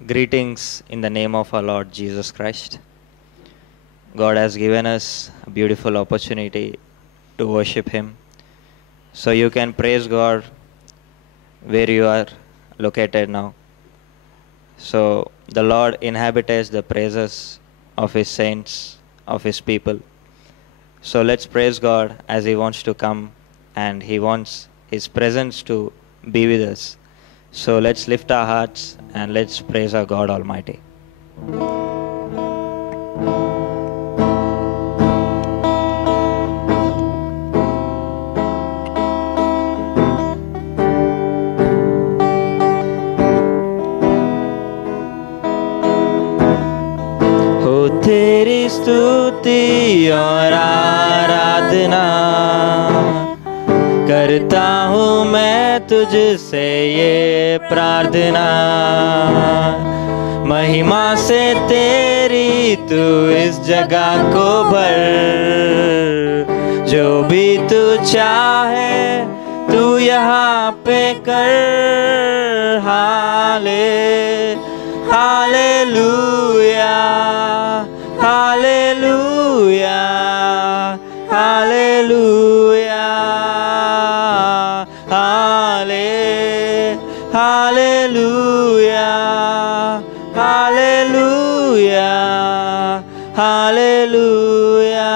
Greetings in the name of our Lord Jesus Christ. God has given us a beautiful opportunity to worship Him. So you can praise God where you are located now. So the Lord inhabits the praises of His saints, of His people. So let's praise God as He wants to come and He wants His presence to be with us. So let's lift our hearts and let's praise our God Almighty. हो तेरी स्तुति और आराधना करता हूँ मैं तुझसे ये प्रार्थना, महिमा से तेरी तू इस जगह को भर, जो भी तू चाहे तू यहाँ पे कर। Hallelujah, hallelujah, hallelujah, hallelujah, hallelujah, hallelujah.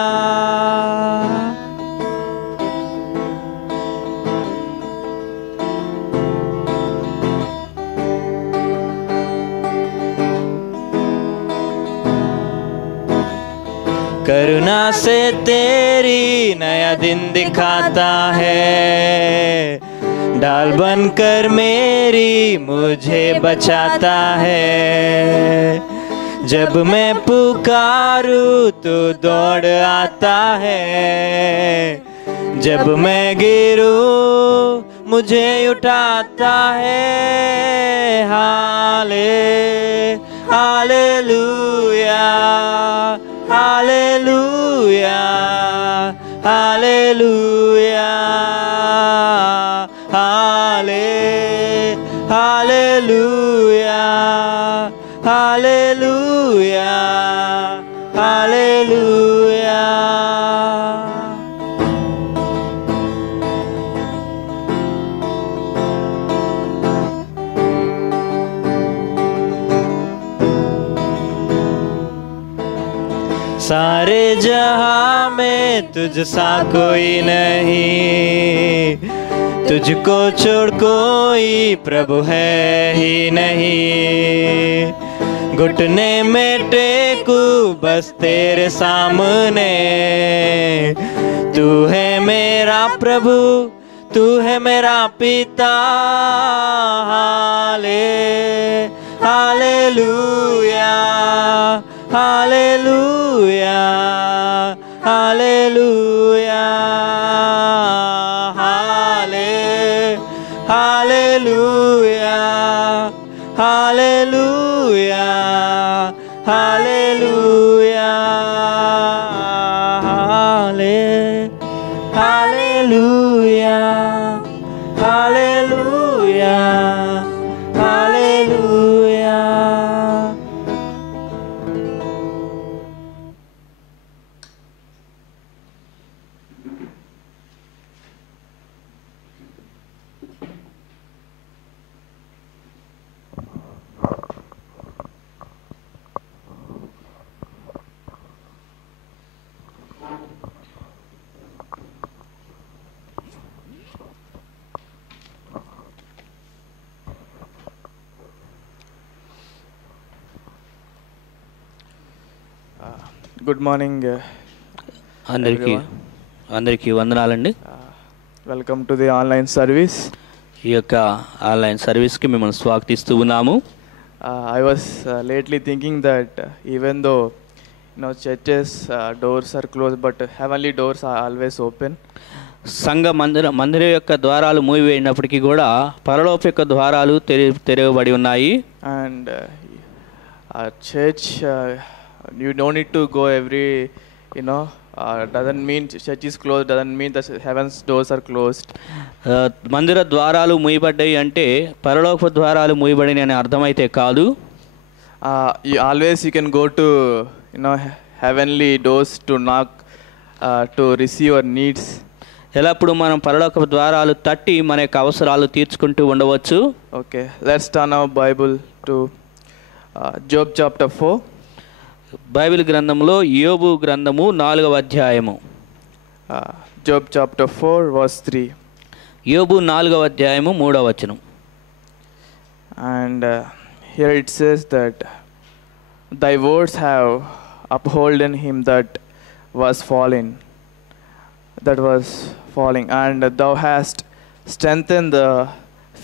करुणा से तेरी नया दिन दिखाता है, डाल बनकर मेरी मुझे बचाता है। जब मैं पुकारूं तो दौड़ आता है, जब मैं गिरूं मुझे उठाता है। Hallelujah, hallelujah, hallelujah, hallelujah, hallelujah, hallelujah. सारे जहां में तुझ सा कोई नहीं, तुझको छोड़ कोई प्रभु है ही नहीं। घुटने में टेकू बस तेरे सामने, तू है मेरा प्रभु, तू है मेरा पिता। Hallelujah, hallelujah, hallelujah, hallelujah, hallelujah, hallelujah, hallelujah, hallelujah, hallelujah. Good morning అందరికీ వందనాలండి. Welcome to the online service. ఈ యొక్క ఆన్లైన్ సర్వీస్కి మిమ్మల్ని స్వాగతిస్తూ ఉన్నాము. I was lately thinking that even though churches doors are close but heavenly doors are always open. సంఘ మందిరం యొక్క ద్వారాలు మూసివేసినప్పటికీ కూడా పరలోక యొక్క ద్వారాలు తెరవబడి ఉన్నాయి. And church you don't need to go every, doesn't mean church is closed, doesn't mean the heavens doors are closed. మందిర ద్వారాలు మూయబడ్డాయి అంటే పరలోక ద్వారాలు మూయబడిన అని అర్థమైతే కాదు. you can go to, heavenly doors to knock, to receive your needs. ఎల్లప్పుడు మనం పరలోక ద్వారాలు తట్టి మన యొక్క అవసరాలు తీర్చుకుంటూ ఉండవచ్చు. Okay, let's turn our Bible to Job chapter 4. Bible గ్రంథంలో యోబు గ్రంథము 4వ అధ్యాయము. Job chapter 4 verse 3. యోబు 4వ అధ్యాయము 3వ వచనం. And here it says that thy words have upholden him that was falling, and thou hast strengthened the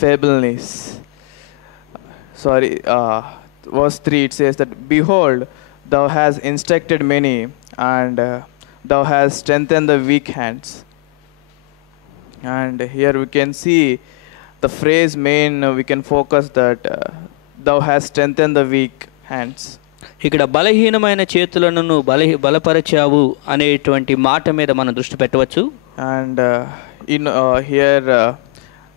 feebleness. Verse 3 it says that behold, thou hast instructed many, and thou hast strengthened the weak hands. And here we can see the phrase main, we can focus that thou hast strengthened the weak hands. ఇక్కడ బలహీనమైన చేతులను నువ్వు బలపరచావు అనేటువంటి మాట మీద మనం దృష్టి పెట్టవచ్చు. And here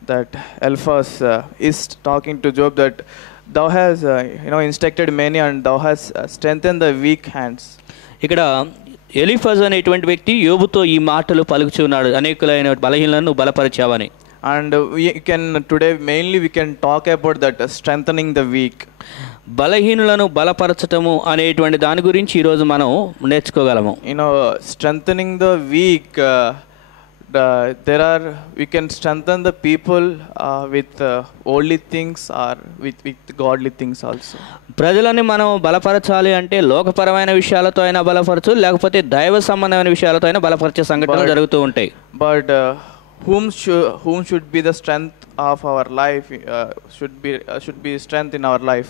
that Eliphaz is talking to Job that thou has instructed many, and thou hast strengthened the weak hands. ఇక్కడ ఎలీఫజ్ అనేటువంటి వ్యక్తి యోబుతో ఈ మాటలు పలుకుచున్నాడు, అనేకులైన బలహీనలను బలపరిచావని. And we can talk about that strengthening the weak. బలహీనులను బలపరచటము అనేటువంటి దాని గురించి ఈరోజు మనం నేర్చుకోగలము. Strengthening the weak, we can strengthen the people with worldly things or with godly things also. ప్రజలని మనం బలపరచాలి అంటే లోకపరమైన విషయాలతో అయినా బలపరచు, లేకపోతే దైవ సంబంధమైన విషయాలతో అయినా బలపరిచే సంఘటనలు జరుగుతూ ఉంటాయి. But whom should be the strength of our life, should be strength in our life.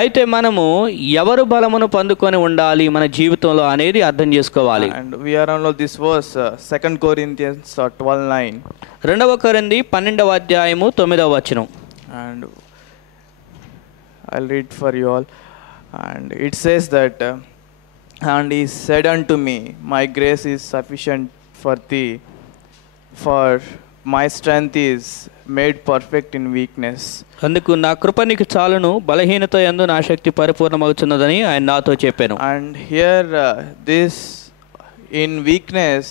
అయితే మనము ఎవరు బలమును పొందుకొని ఉండాలి మన జీవితంలో అనేది అర్థం చేసుకోవాలి. And we are on this verse 2 Corinthians 12:9. 2 కొరింథీ 12వ అధ్యాయము 9వ వచనం. And I'll read for you all. And it says that and he said unto me, my grace is sufficient for thee, for my strength is made perfect in weakness. అందుకు నా కృప నీకు చాలును, బలహీనత యందు నా శక్తి పరిపూర్ణమగుచున్నదని ఆయన నాతో చెప్పాను. And here this in weakness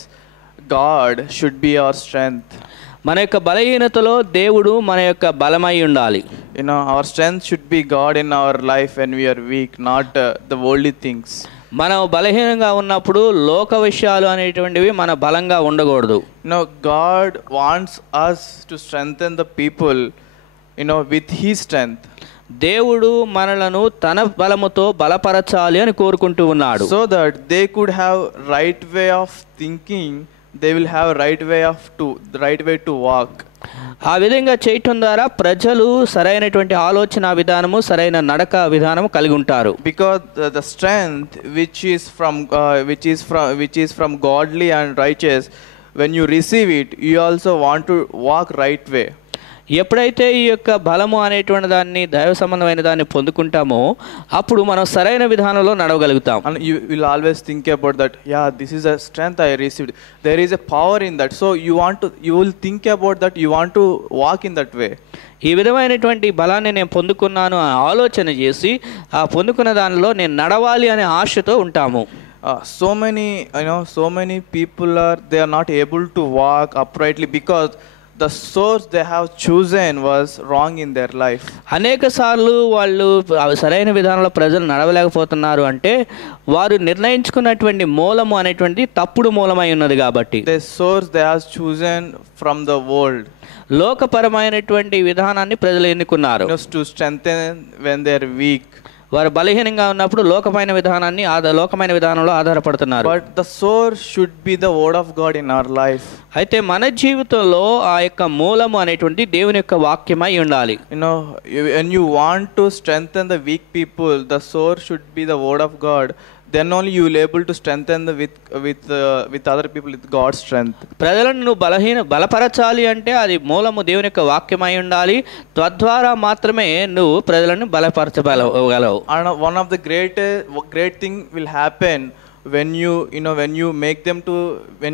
God should be our strength. మన యొక్క బలహీనతలో దేవుడు మన యొక్క బలమై ఉండాలి. Our strength should be God in our life when we are weak, not the worldly things. మనం బలహీనంగా ఉన్నప్పుడు లోక విషయాలు అనేటువంటివి మన బలంగా ఉండకూడదు. God wants us to strengthen the people with his strength. దేవుడు మనలను తన బలముతో బలపరచాలి అని కోరుకుంటూ ఉన్నాడు. So that they could have right way of thinking, they will have right way to walk. ఆ విధంగా చేయటం ద్వారా ప్రజలు సరైనటువంటి ఆలోచన విధానము, సరైన నడక విధానము కలిగి ఉంటారు. Because the strength which is from godly and righteous, when you receive it, you also want to walk right way. ఎప్పుడైతే ఈ యొక్క బలము అనేటువంటి దాన్ని దైవ సంబంధమైన దాన్ని పొందుకుంటామో అప్పుడు మనం సరైన విధానంలో నడవగలుగుతాం. And you will always think about that, this is a strength I received, there is a power in that, so you will think about that, you want to walk in that way. ఈ విధమైనటువంటి బలాన్ని నేను పొందుకున్నాను ఆలోచన చేసి ఆ పొందుకున్న దానిలో నేను నడవాలి అనే ఆశతో ఉంటాము. So many people they are not able to walk uprightly because the source they have chosen was wrong in their life. అనేక సార్లు వాళ్ళు సరైన విధానంలో ప్రజలు నడవలేకపోతున్నారు అంటే వారు నిర్ణయించుకున్నటువంటి మూలము అనేటువంటిది తప్పుడు మూలమై ఉన్నది కాబట్టి. The source they have chosen from the world. లోకపరమైనటువంటి విధానాన్ని ప్రజలు ఎన్నుకున్నారు. To strengthen when they are weak. వారు బలహీనంగా ఉన్నప్పుడు లోకమైన విధానంలో ఆధారపడుతున్నారు. But the source should be the word of God in our life. అయితే మన జీవితంలో ఆ యొక్క మూలము అనేటువంటి దేవుని యొక్క వాక్యమై ఉండాలి. When you want to strengthen the weak people, the source should be the word of God. Then only you will able to strengthen with other people with God's strength. ప్రజలను నువ్వు బలపరచాలి అంటే అది మూలము దేవుని యొక్క వాక్యమై ఉండాలి. తద్వారా మాత్రమే నువ్వు ప్రజలను బలపరచగలవు. And one of the great thing will happen when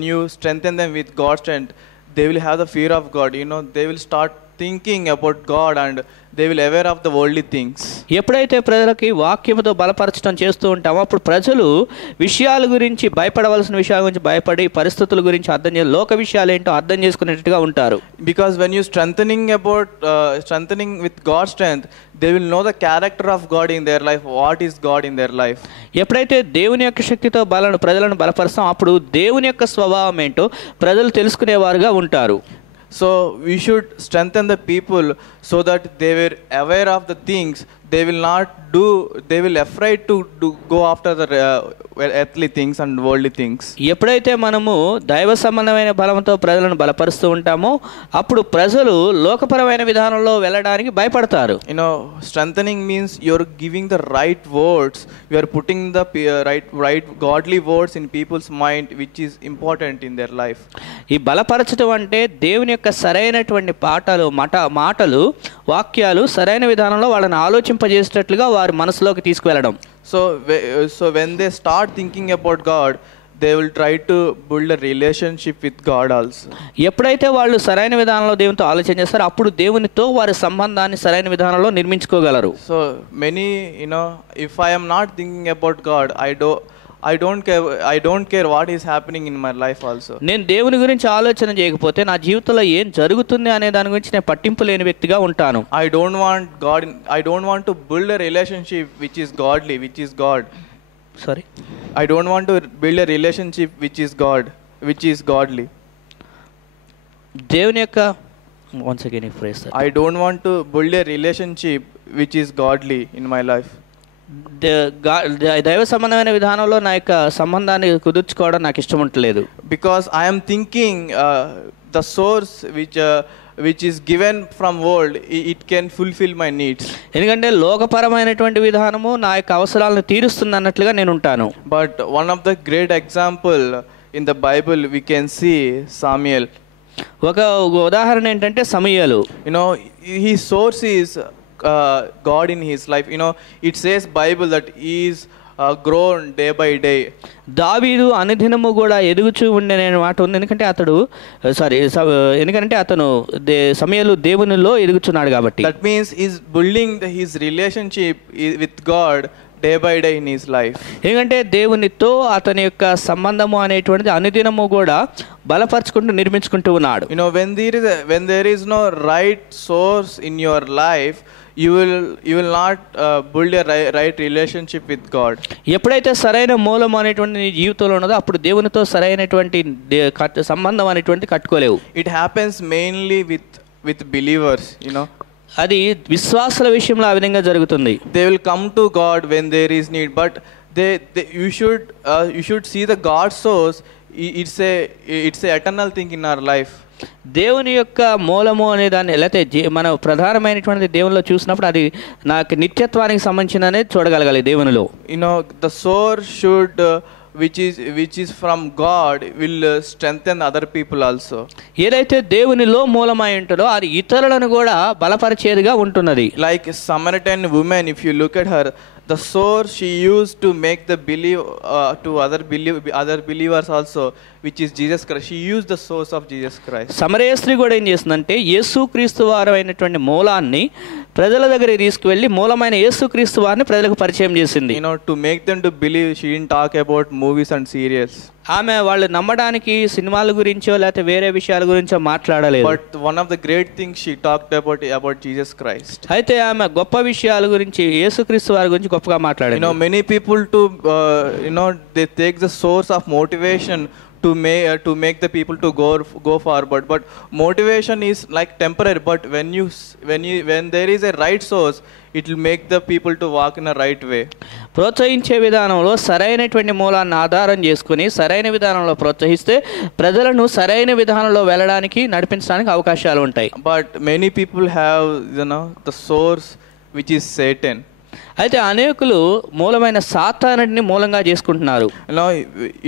you strengthen them with God's strength, they will have the fear of God. They will start thinking about God, and they will aware of the worldly things. ఎప్పుడైతే ప్రజలకి వాక్యముతో బలపరచడం చేస్తూ ఉంటామో అప్పుడు ప్రజలు విషయాల గురించి భయపడవలసిన విషయాల గురించి భయపడి పరిస్థితుల గురించి అర్థం చేసి లోక విషయాలు ఏంటో అర్థం చేసుకునేట్టుగా ఉంటారు. Because when you strengthening with God's strength, they will know the character of God in their life, what is God in their life. ఎప్పుడైతే దేవుని యొక్క శక్తితో ప్రజలను బలపరుస్తాం అప్పుడు దేవుని యొక్క స్వభావం ఏంటో ప్రజలు తెలుసుకునేవారుగా ఉంటారు. So we should strengthen the people so that they were aware of the things. They will afraid to go after the earthly things and worldly things. ఎప్పుడైతే మనము దైవ సంబంధమైన బలంతో ప్రజలను బలపరుస్తూ ఉంటామో అప్పుడు ప్రజలు లోకపరమైన విధానంలో వెళ్ళడానికి భయపడతారు. Strengthening means you're giving the right words. You are putting the right godly words in people's mind, which is important in their life. ఈ బలపరచడం అంటే దేవుని యొక్క సరైనటువంటి మాటలు వాక్యాలు సరైన విధానంలో వాళ్ళని ఆలోచింపజేసేటట్లుగా వారి మనసులోకి తీసుకువెళ్ళడం. So when they start thinking about God, they will try to build a relationship with God also. ఎప్పుడైతే వాళ్ళు సరైన విధానంలో దేవునితో ఆలోచన చేస్తారో అప్పుడు దేవునితో వారి సంబంధాన్ని సరైన విధానంలో నిర్మించుకోగలరు. So many, if I am not thinking about God, I don't care what is happening in my life also. నేను దేవుని గురించి ఆలోచన చేయకపోతే నా జీవితంలో ఏం జరుగుతుంది అనే దాని గురించి నేను పట్టింపు లేని వ్యక్తిగా ఉంటాను. I don't want to build a relationship which is godly, which is God. Sorry. I don't want to build a relationship which is godly. దేవుని యొక్క once again you phrase that. I don't want to build a relationship which is godly in my life. దైవ సంబంధమైన విధానంలో నా యొక్క సంబంధాన్ని కుదుర్చుకోవడం నాకు ఇష్టం ఉండలేదు. Because I am thinking the source which is given from world, it can fulfill my needs. ఎందుకంటే లోకపరమైనటువంటి విధానము నా యొక్క అవసరాలను తీరుస్తుంది అన్నట్లుగా నేను ఉంటాను. But one of the great example in the Bible we can see Samuel. ఒక ఉదాహరణ ఏంటంటే సమూయేలు. His source is God in his life. It says Bible that he is grown day by day. దావీదు అనుదినము కూడా ఎదుగుచూ ఉండేనే మాట ఉంది. ఎందుకంటే అతను సమూయేలు దేవునిలో ఎదుగుచున్నాడు కాబట్టి. That means he is building his relationship with God day by day in his life. ఎందుకంటే దేవునితో అతని యొక్క సంబంధము అనేటువంటిది అనుదినము కూడా బలపరుచుకుంటూ నిర్మించుకుంటూ ఉన్నాడు. When there is no right source in your life, you will not build a right relationship with God. ఎప్పుడైతే సరైన మూలం అనేటువంటి నీ జీవితంలో ఉన్నదో అప్పుడు దేవునితో సరైనటువంటి సంబంధం అనేటువంటి కట్టుకోలేవు. It happens mainly with believers. అది విశ్వాసుల విషయంలో ఆ విధంగా జరుగుతుంది. They will come to God when there is need, but you should see the God source. It's a eternal thing in our life. దేవుని యొక్క మూలము అనే దాన్ని లేకపోతే మన ప్రధానమైనటువంటి దేవునిలో చూసినప్పుడు అది నాకు నిత్యత్వానికి సంబంధించిననే చూడగలగాలి దేవునిలో. The source should which is from God will strengthen other people also. ఏదైతే దేవునిలో మూలమై ఉంటుందో అది ఇతరులను కూడా బలపరిచేదిగా ఉంటున్నది. Like Samaritan woman, if you look at her, the source she used to make the believe to other believers also, which is Jesus Christ. She used the source of Jesus Christ. సమరయ స్త్రీ కూడా ఏం చేస్తుందంటే యేసుక్రీస్తు వారు అయినటువంటి మూలాన్ని ప్రజల దగ్గరికి తీసుకువెళ్ళి మూలమైన యేసుక్రీస్తు వారిని ప్రజలకు పరిచయం చేసింది. To make them to believe, she didn't talk about movies and serials. ఆమె వాళ్ళు నమ్మడానికి సినిమాల గురించో లేకపోతే వేరే విషయాల గురించో మాట్లాడలేదు. But one of the great things she talked about Jesus Christ. అయితే ఆమె గొప్ప విషయాల గురించి యేసుక్రీస్తు వారి గురించి గొప్పగా మాట్లాడింది. Many people they take the source of motivation to make the people to go forward, but motivation is like temporary, but when there is a right source, it will make the people to walk in a right way. ప్రోత్సహించే విధానంలో సరైనటువంటి మూలాన్ని ఆధారం చేసుకుని సరైన విధానంలో ప్రోత్సహిస్తే ప్రజలను సరైన విధానంలో వెళ్ళడానికి నడిపించడానికి అవకాశాలు ఉంటాయి. But many people have the source which is Satan. అయితే అనేకులు మూలమైన సాతానుడిని మూలంగా చేసుకుంటున్నారు.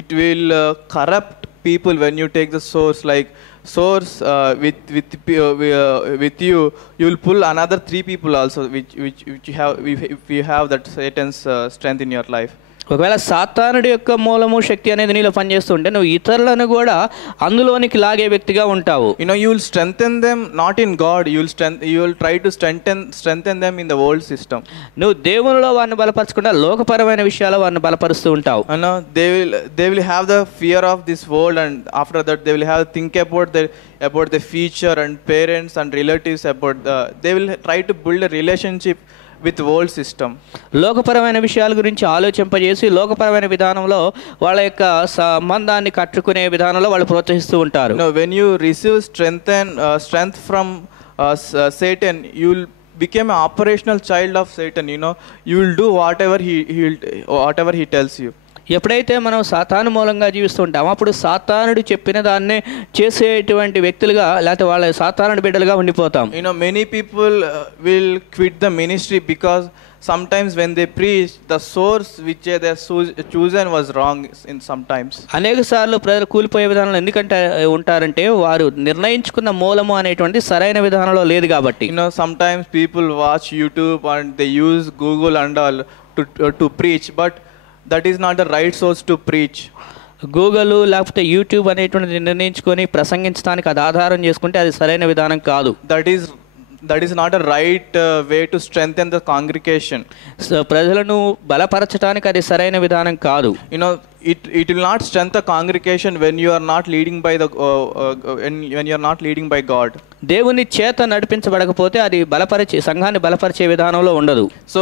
It will corrupt people when you take the source, like source with you will pull another 3 people also, which you have, if you have that Satan's strength in your life. ఒకవేళ సాతానుడి యొక్క మూలము శక్తి అనేది నీలో పనిచేస్తుంటే నువ్వు ఇతరులను కూడా అందులోనికి లాగే వ్యక్తిగా ఉంటావు. You will strengthen them not in God. You will try to strengthen them in the world system. నువ్వు దేవునిలో వారిని బలపరచకుండా లోకపరమైన విషయాల్లో వారిని బలపరుస్తూ ఉంటావు. They will have the fear of this world, and after that they will have think about the future and parents and relatives they will try to build a relationship with world system. లోకపరమైన విషయాల గురించి ఆలోచింపజేసి లోకపరమైన విధానంలో వాళ్ళ యొక్క సంబంధాన్ని కట్టుకునే విధానంలో వాళ్ళు ప్రోత్సహిస్తూ ఉంటారు. When you receive strength from Satan, you will become an operational child of Satan. You will do whatever he tells you. ఎప్పుడైతే మనం సాతాను మూలంగా జీవిస్తుంటామో అప్పుడు సాతానుడు చెప్పిన దాన్నే చేసేటువంటి వ్యక్తులుగా లేకపోతే వాళ్ళ సాతానుడి బిడ్డలుగా ఉండిపోతాం. Many people will quit the ministry because sometimes when they preach, the source which they have chosen was wrong in sometimes. అనేక సార్లు ప్రజలు కూలిపోయే విధానంలో ఎందుకంటే ఉంటారంటే వారు నిర్ణయించుకున్న మూలము అనేటువంటి సరైన విధానంలో లేదు కాబట్టి. Sometimes people watch YouTube and they use Google and all to preach, but that is not the right source to preach. Google లేకపోతే యూట్యూబ్ అనేటువంటిది నిర్ణయించుకొని ప్రసంగించడానికి అది ఆధారం చేసుకుంటే అది సరైన విధానం కాదు. That is not a right way to strengthen the congregation. So ప్రజలను బలపరచడానికి అది సరైన విధానం కాదు. It will not strengthen the congregation when you are not leading by when you are not leading by God. దేవుని చేత నడిపించబడకపోతే అది సంఘాన్ని బలపరిచే విధానంలో ఉండదు. So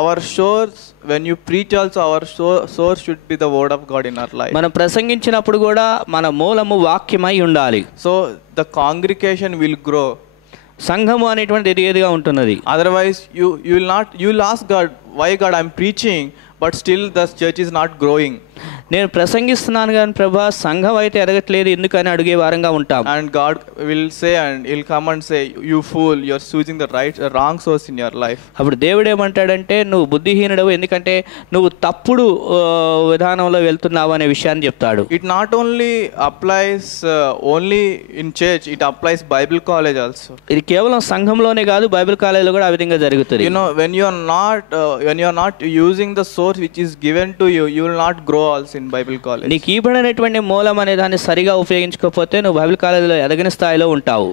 our source, when you preach also, our source should be the word of God in our life. మనం ప్రసంగించినప్పుడు కూడా మన మూలము వాక్యమై ఉండాలి. So the congregation will grow. సంఘము అనేటువంటి ఎదిగేదిగా ఉంటున్నది. Otherwise you will ask God, why God I'm preaching but still the church is not growing. నేను ప్రసంగిస్తున్నాను కానీ ప్రభా సంఘం అయితే ఎదగట్లేదు ఎందుకని అడిగే వారంగా ఉంటాం. And God will say, and he'll come and say, you fool, you're choosing the wrong source in your life. అప్పుడు దేవుడు ఏమంటాడంటే నువ్వు బుద్ధిహీనుడవు ఎందుకంటే నువ్వు తప్పుడు విధానంలో వెళ్తున్నావు అనే విషయాన్ని చెప్తాడు. It not only applies only in church, it applies Bible college also. ఇది కేవలం సంఘంలోనే కాదు బైబిల్ కాలేజీలో కూడా ఆ విధంగా జరుగుతుంది. When you are not using the source which is given to you, you will not grow also in Bible college. నీకు ఇవ్వబడినటువంటి మూలం అనే దాన్ని సరిగా ఉపయోగించుకోకపోతే నువ్వు బైబిల్ కాలేజీలో ఎదగని స్థాయిలో ఉంటావు.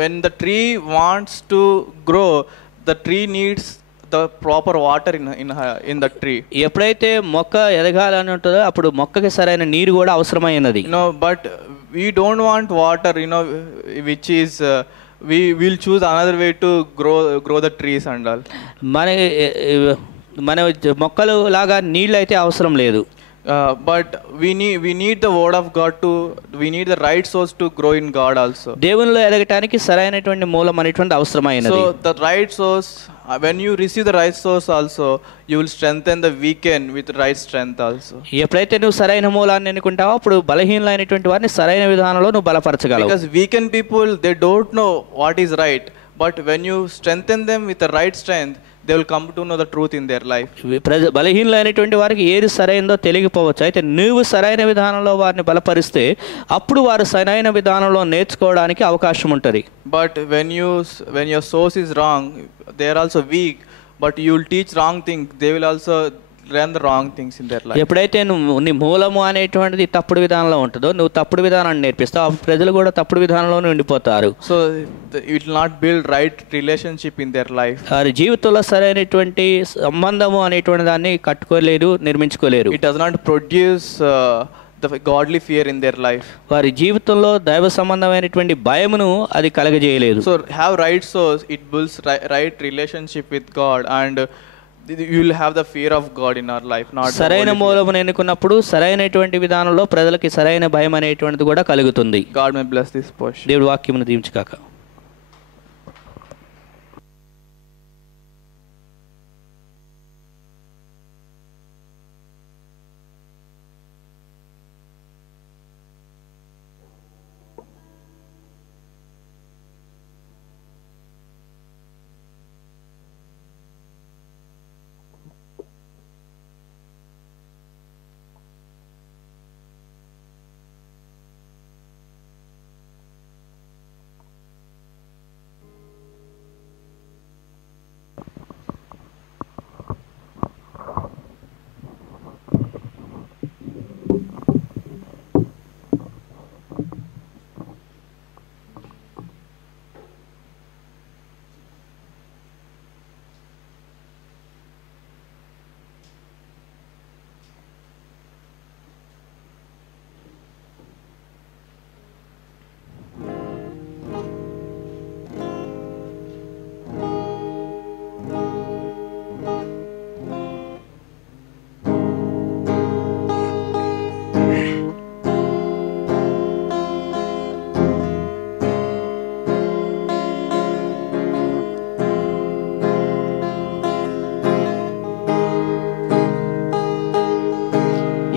When the tree wants to grow, the tree needs the proper water in the tree. ఎప్పుడైతే మొక్క ఎదగాలని ఉంటుందో అప్పుడు మొక్కకి సరైన నీరు కూడా అవసరమైనది. But we don't want water, which is we will choose another way to grow the trees and all. మన మొక్కలు లాగా నీళ్ళు అయితే అవసరం లేదు. But we need the word of God we need the right source to grow in God also. దేవునిలో ఎదగటానికి సరైనటువంటి మూలం అనేటువంటి అవసరమైనది. So the right source, when you receive the right source also, you will strengthen the weakened with right strength also. ఎప్పుడైతే నువ్వు సరైన మూలాన్ని ఎన్నుకుంటావో అప్పుడు బలహీనులైనటువంటి వారిని సరైన విధానంలో నువ్వు బలపరచగలవు. Because weakened people, they don't know what is right, but when you strengthen them with the right strength, they will come to know the truth in their life. బలహీనులైనటువంటి వారికి ఏది సరైనదో తెలియకపోవచ్చు. అయితే నువ్వు సరైన విధానంలో వారిని బలపరిస్తే అప్పుడు వారు సరైన విధానంలో నేర్చుకోవడానికి అవకాశం ఉంటుంది. But when your source is wrong, they are also weak, but you will teach wrong things, they will also learn the wrong things in their life. ఎప్పుడైతే నువ్వు నీ మూలము అనేటువంటిది తప్పుడు విధానంలో ఉంటుందో నువ్వు తప్పుడు విధానాన్ని నేర్పిస్తావు అప్పుడు ప్రజలు కూడా తప్పుడు విధానంలోనే ఉండిపోతారు. So it will not build right relationship in their life. వారి జీవితంలో సరైనటువంటి సంబంధము అనేటువంటి దాన్ని కట్టుకోలేరు, నిర్మించుకోలేరు. It does not produce the godly fear in their life. వారి జీవితంలో దైవ సంబంధమైనటువంటి భయమును అది కలగజేయలేదు. So have right source, it builds right relationship with God, and you will have the fear of God in our life. Not సరైన మూలమును ఎన్నుకున్నప్పుడు సరైనటువంటి విధానంలో ప్రజలకి సరైన భయం అనేటువంటిది కూడా కలుగుతుంది. God may bless this portion. దేవుడి వాక్యమును దీవించుగాక.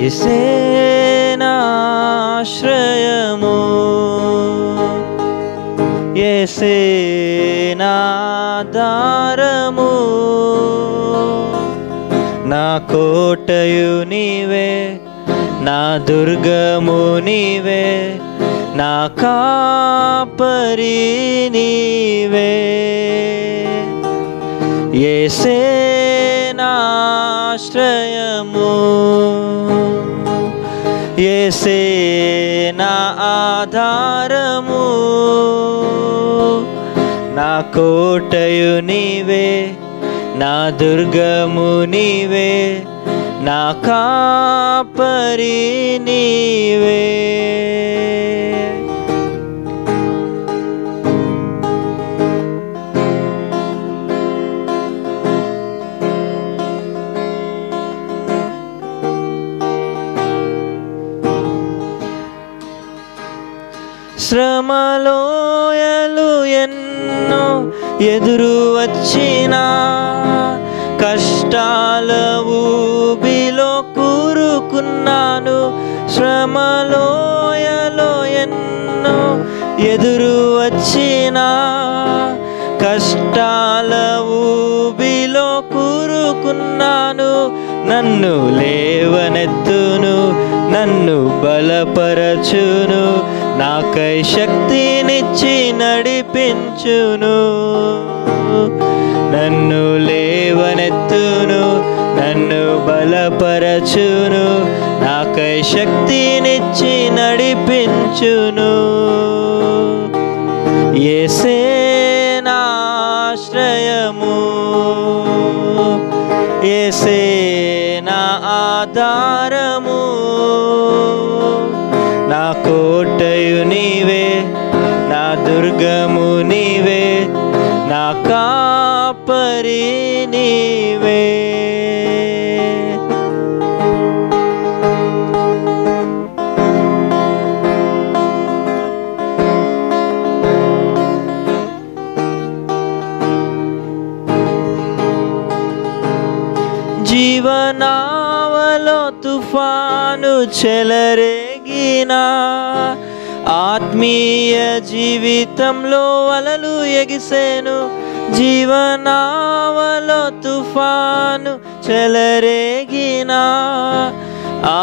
యేసే నా ఆశ్రయము, యేసే నా ఆధారము, నా కోటయు నీవే, నా దుర్గము నీవే, నా కాపరి నీవే. యేసే నా ఆశ్రయము, యేసే నా ఆధారము, నా కోటయు నీవే, నా దుర్గము నీవే, నా కాపరి నీవే. శ్రమలోయలు ఎన్నో ఎదురు వచ్చినా, కష్టాల ఊబిలో కూరుకున్నాను. శ్రమలోయలో ఎన్నో ఎదురు వచ్చినా, కష్టాల ఊబిలో కూరుకున్నాను. నన్ను లేవనెత్తును, నన్ను బలపరచును, నాకై శక్తినిచ్చి నడిపించును. నన్ను లేవనెత్తును, నన్ను బలపరచును, నాకై శక్తినిచ్చి నడిపించును. యేసే నా ఆశ్రయము, యేసే నా ఆధారము, నా కోటయు నీవే, నా దుర్గము నీవే, నా కాపరి నీవే. జీవనావలో తుఫాను చెలరేగినా, ఆత్మీయ జీవితంలో అలలు ఎగిసేను. జీవనావలో తుఫాను చెలరేగినా,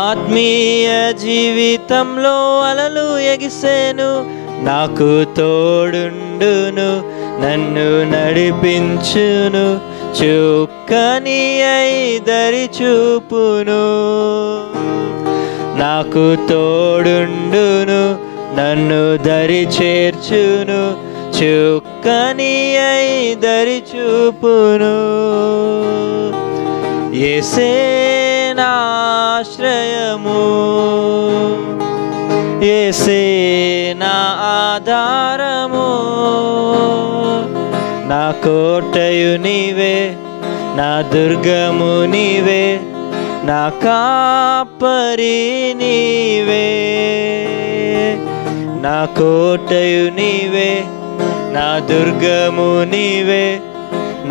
ఆత్మీయ జీవితంలో అలలు ఎగిసేను. నాకు తోడుండును, నన్ను నడిపించును, చుక్కని అయి దరి చూపును. నాకు తోడుండును, నన్ను దరి చేర్చును, చుక్కని అయి దరి చూపును. యేసే నా ఆశ్రయము, యేసే నా ఆధారము, నా కోటయు నీవే, నా దుర్గము నీవే, నా కాపరి నీవే. నా కోటయు నీవే, నా దుర్గము నీవే,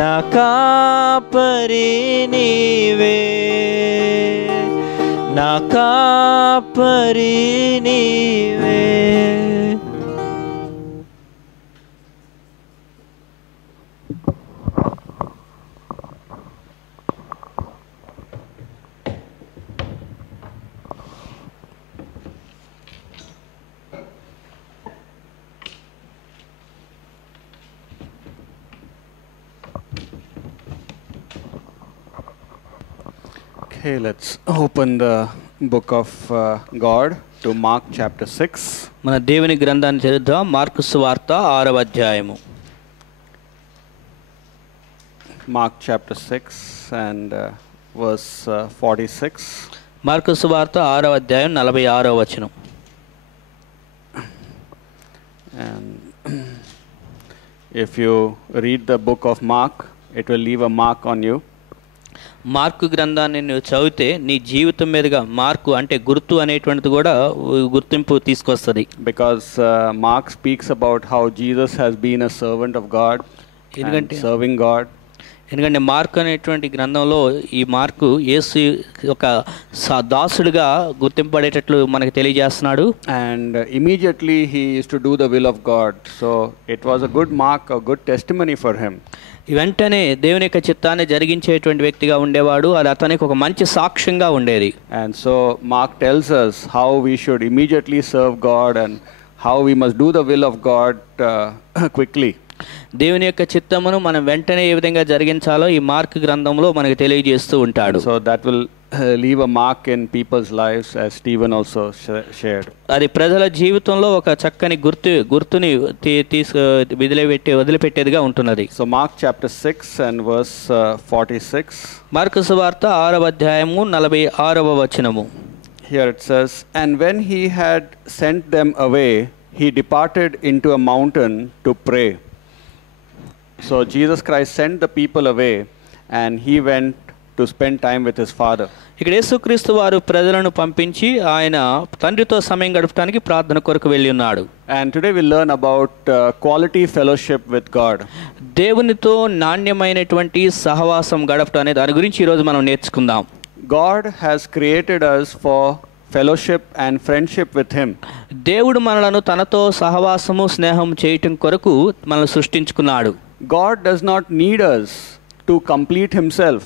నా కాపరి నీవే, నా కాపరి నీవే. Okay, let's open the book of God to Mark chapter 6. మన దేవుని గ్రంథాన్ని చదువుదాం. మార్కు సువార్త 6వ అధ్యాయము. Mark chapter 6 and verse 46. Mark సువార్త 6వ అధ్యాయం 46వ వచనం. And if you read the book of Mark, it will leave a mark on you. Mark గ్రంథాన్ని నువ్వు చదివితే నీ జీవితం మీదుగా మార్కు అంటే గుర్తు అనేటువంటిది కూడా గుర్తింపు తీసుకొస్తుంది. Because Mark speaks about how Jesus has been a servant of God and serving God. ఎందుకంటే మార్కు అనేటువంటి గ్రంథంలో ఈ మార్కు యేసు ఒక దాసుడిగా గుర్తింపబడేటట్లు మనకు తెలియజేస్తున్నాడు. And immediately he used to do the will of God. So it was a good mark, a good testimony for him. వెంటనే దేవుని యొక్క చిత్తాన్ని జరిగించేటువంటి వ్యక్తిగా ఉండేవాడు. అది అతనికి ఒక మంచి సాక్ష్యంగా ఉండేది. And so Mark tells us how we should immediately serve God and how we must do the will of God quickly. దేవుని యొక్క చిత్తమును మనం వెంటనే ఏ విధంగా జరిగించాలో ఈ మార్క్ గ్రంథంలో మనకు తెలియజేస్తూ ఉంటాడు. So that will leave a mark in people's lives, as Stephen also shared. అది ప్రజల జీవితంలో ఒక చక్కని గుర్తుని వదిలిపెట్టేదిగా ఉంటున్నది. So Mark chapter 6 and verse 46. Mark సువార్త 6వ అధ్యాయము 46వ వచనము. Here it says, and when he had sent them away, he departed into a mountain to pray. So Jesus Christ sent the people away and he went to spend time with his father. ఇక్కడ యేసుక్రీస్తు వారు ప్రజలను పంపించి ఆయన తండ్రితో సమయం గడపడానికి ప్రార్థన కొరకు వెళ్ళి ఉన్నాడు. And today we learn about quality fellowship with God. దేవునితో నాణ్యమైనటువంటి సహవాసం గడపడం అనే దాని గురించి ఈరోజు మనం నేర్చుకుందాం. God has created us for fellowship and friendship with him. దేవుడు మనలను తనతో సహవాసము స్నేహం చేయటం కొరకు మనల్ని సృష్టించుకున్నాడు. God does not need us to complete himself.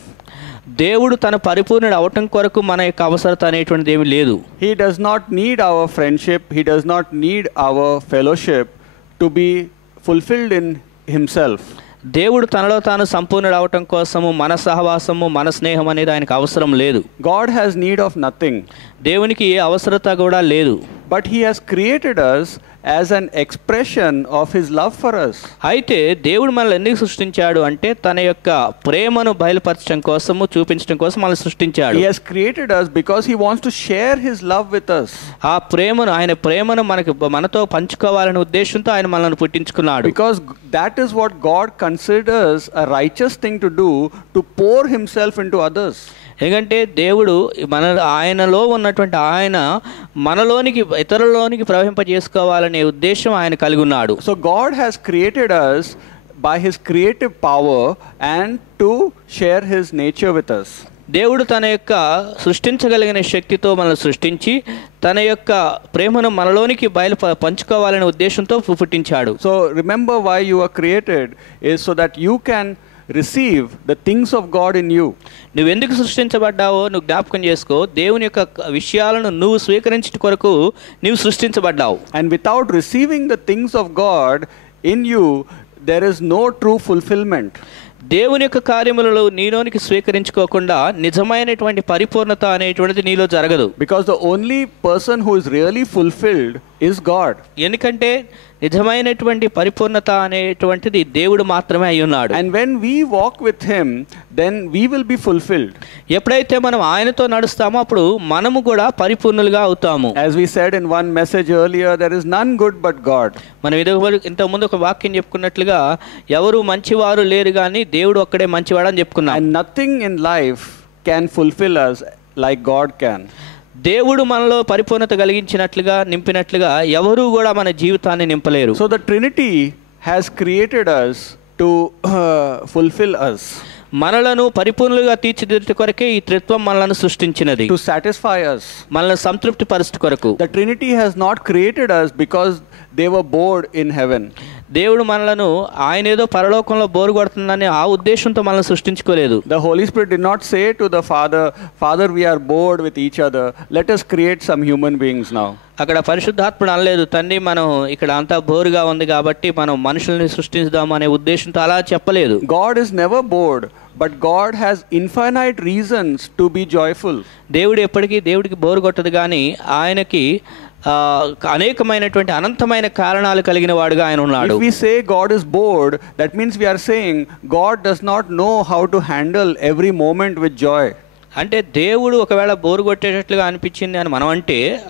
దేవుడు తన పరిపూర్ణుడు అవటం కొరకు మన యొక్క అవసరత అనేటువంటిది ఏమీ లేదు. He does not need our friendship. He does not need our fellowship to be fulfilled in himself. దేవుడు తనలో తాను సంపూర్ణుడు అవటం కోసము మన సహవాసము మన స్నేహం అనేది ఆయనకు అవసరం లేదు. God has need of nothing. దేవునికి ఏ అవసరత కూడా లేదు. But he has created us as an expression of his love for us. అయితే దేవుడు మనల్ని ఎందుకు సృష్టించాడు అంటే తన యొక్క ప్రేమను బయలుపరచడం కోసము చూపించడం కోసం మనల్ని సృష్టించాడు. He has created us because he wants to share his love with us. ఆ ప్రేమను మనతో పంచుకోవాలనే ఉద్దేశంతో ఆయన మనల్ని పుట్టించుకున్నాడు. Because that is what God considers a righteous thing to do, to pour himself into others. ఎందుకంటే దేవుడు ఆయనలో ఉన్నటువంటి ఆయన మనలోనికి ఇతరులలోనికి ప్రవహింపజేసుకోవాలనే ఉద్దేశం ఆయన కలిగి ఉన్నాడు. So God has created us by his creative power and to share his nature with us. దేవుడు తన యొక్క సృష్టించగలిగిన శక్తితో మనల్ని సృష్టించి తన యొక్క ప్రేమను మనలోనికి పంచుకోవాలనే ఉద్దేశంతో పుట్టించాడు. So remember why you are created is so that you can receive the things of God in you. నువ్వు ఎందుకు సృష్టించబడ్డావో నువ్వు జ్ఞాపకం చేసుకో. దేవుని యొక్క విషయాలను నువ్వు స్వీకరించడం కొరకు నువ్వు సృష్టించబడ్డావు. And without receiving the things of God in you, there is no true fulfillment. దేవుని యొక్క కార్యములలో నీలోనికి స్వీకరించుకోకుండా నిజమైనటువంటి పరిపూర్ణత అనేటువంటిది నీలో జరగదు. Because the only person who is really fulfilled is God. ఎందుకంటే నిజమైనటువంటి పరిపూర్ణత అనేటువంటిది దేవుడు మాత్రమే అయి ఉన్నాడు. And when we walk with him, then we will be fulfilled. ఎప్పుడైతే మనం ఆయనతో నడుస్తామో అప్పుడు మనము కూడా పరిపూర్ణులుగా అవుతాము. As we said in one message earlier, there is none good but God. మనం ఇంతకు ముందు ఒక వాక్యం చెప్పుకున్నట్లుగా ఎవరు మంచివారు లేరు కానీ దేవుడు ఒక్కడే మంచివాడు అని చెప్పుకున్నాం. And nothing in life can fulfill us like God can. దేవుడు మనలో పరిపూర్ణత కలిగించినట్లుగా నింపినట్లుగా ఎవరు కూడా మన జీవితాన్ని నింపలేరు. So the Trinity has created us to fulfill us. మనలను పరిపూర్ణులుగా తీర్చిదిద్దుట కొరకే ఈ త్రిత్వం మనలను సృష్టించినది. To satisfy us. మనల్ని సంతృప్తి పరచుట కొరకు. The Trinity has not created us because they were bored in heaven. దేవుడు మనలను ఆయన ఏదో పరలోకంలో బోరు కొడుతుందని ఆ ఉద్దేశంతో మనల్ని సృష్టించుకోలేదు. The Holy Spirit did not say to the Father, we are bored with each other. Let us create some human beings now. అక్కడ పరిశుద్ధాత్ముడు అనలేదు, తండ్రి మనం ఇక్కడ అంతా బోరుగా ఉంది కాబట్టి మనం మనుషుల్ని సృష్టించుదాం అనే ఉద్దేశంతో అలా చెప్పలేదు. God is never bored, but God has infinite reasons to be joyful. దేవుడికి బోరు కొట్టదు కానీ ఆయనకి అనేకమైనటువంటి అనంతమైన కారణాలు కలిగిన వాడుగా ఆయన ఉన్నాడు. If we say God is bored, that means we are saying God does not know how to handle every moment with joy. అంటే దేవుడు ఒకవేళ బోరు కొట్టేటట్లుగా అనిపించింది అని మనం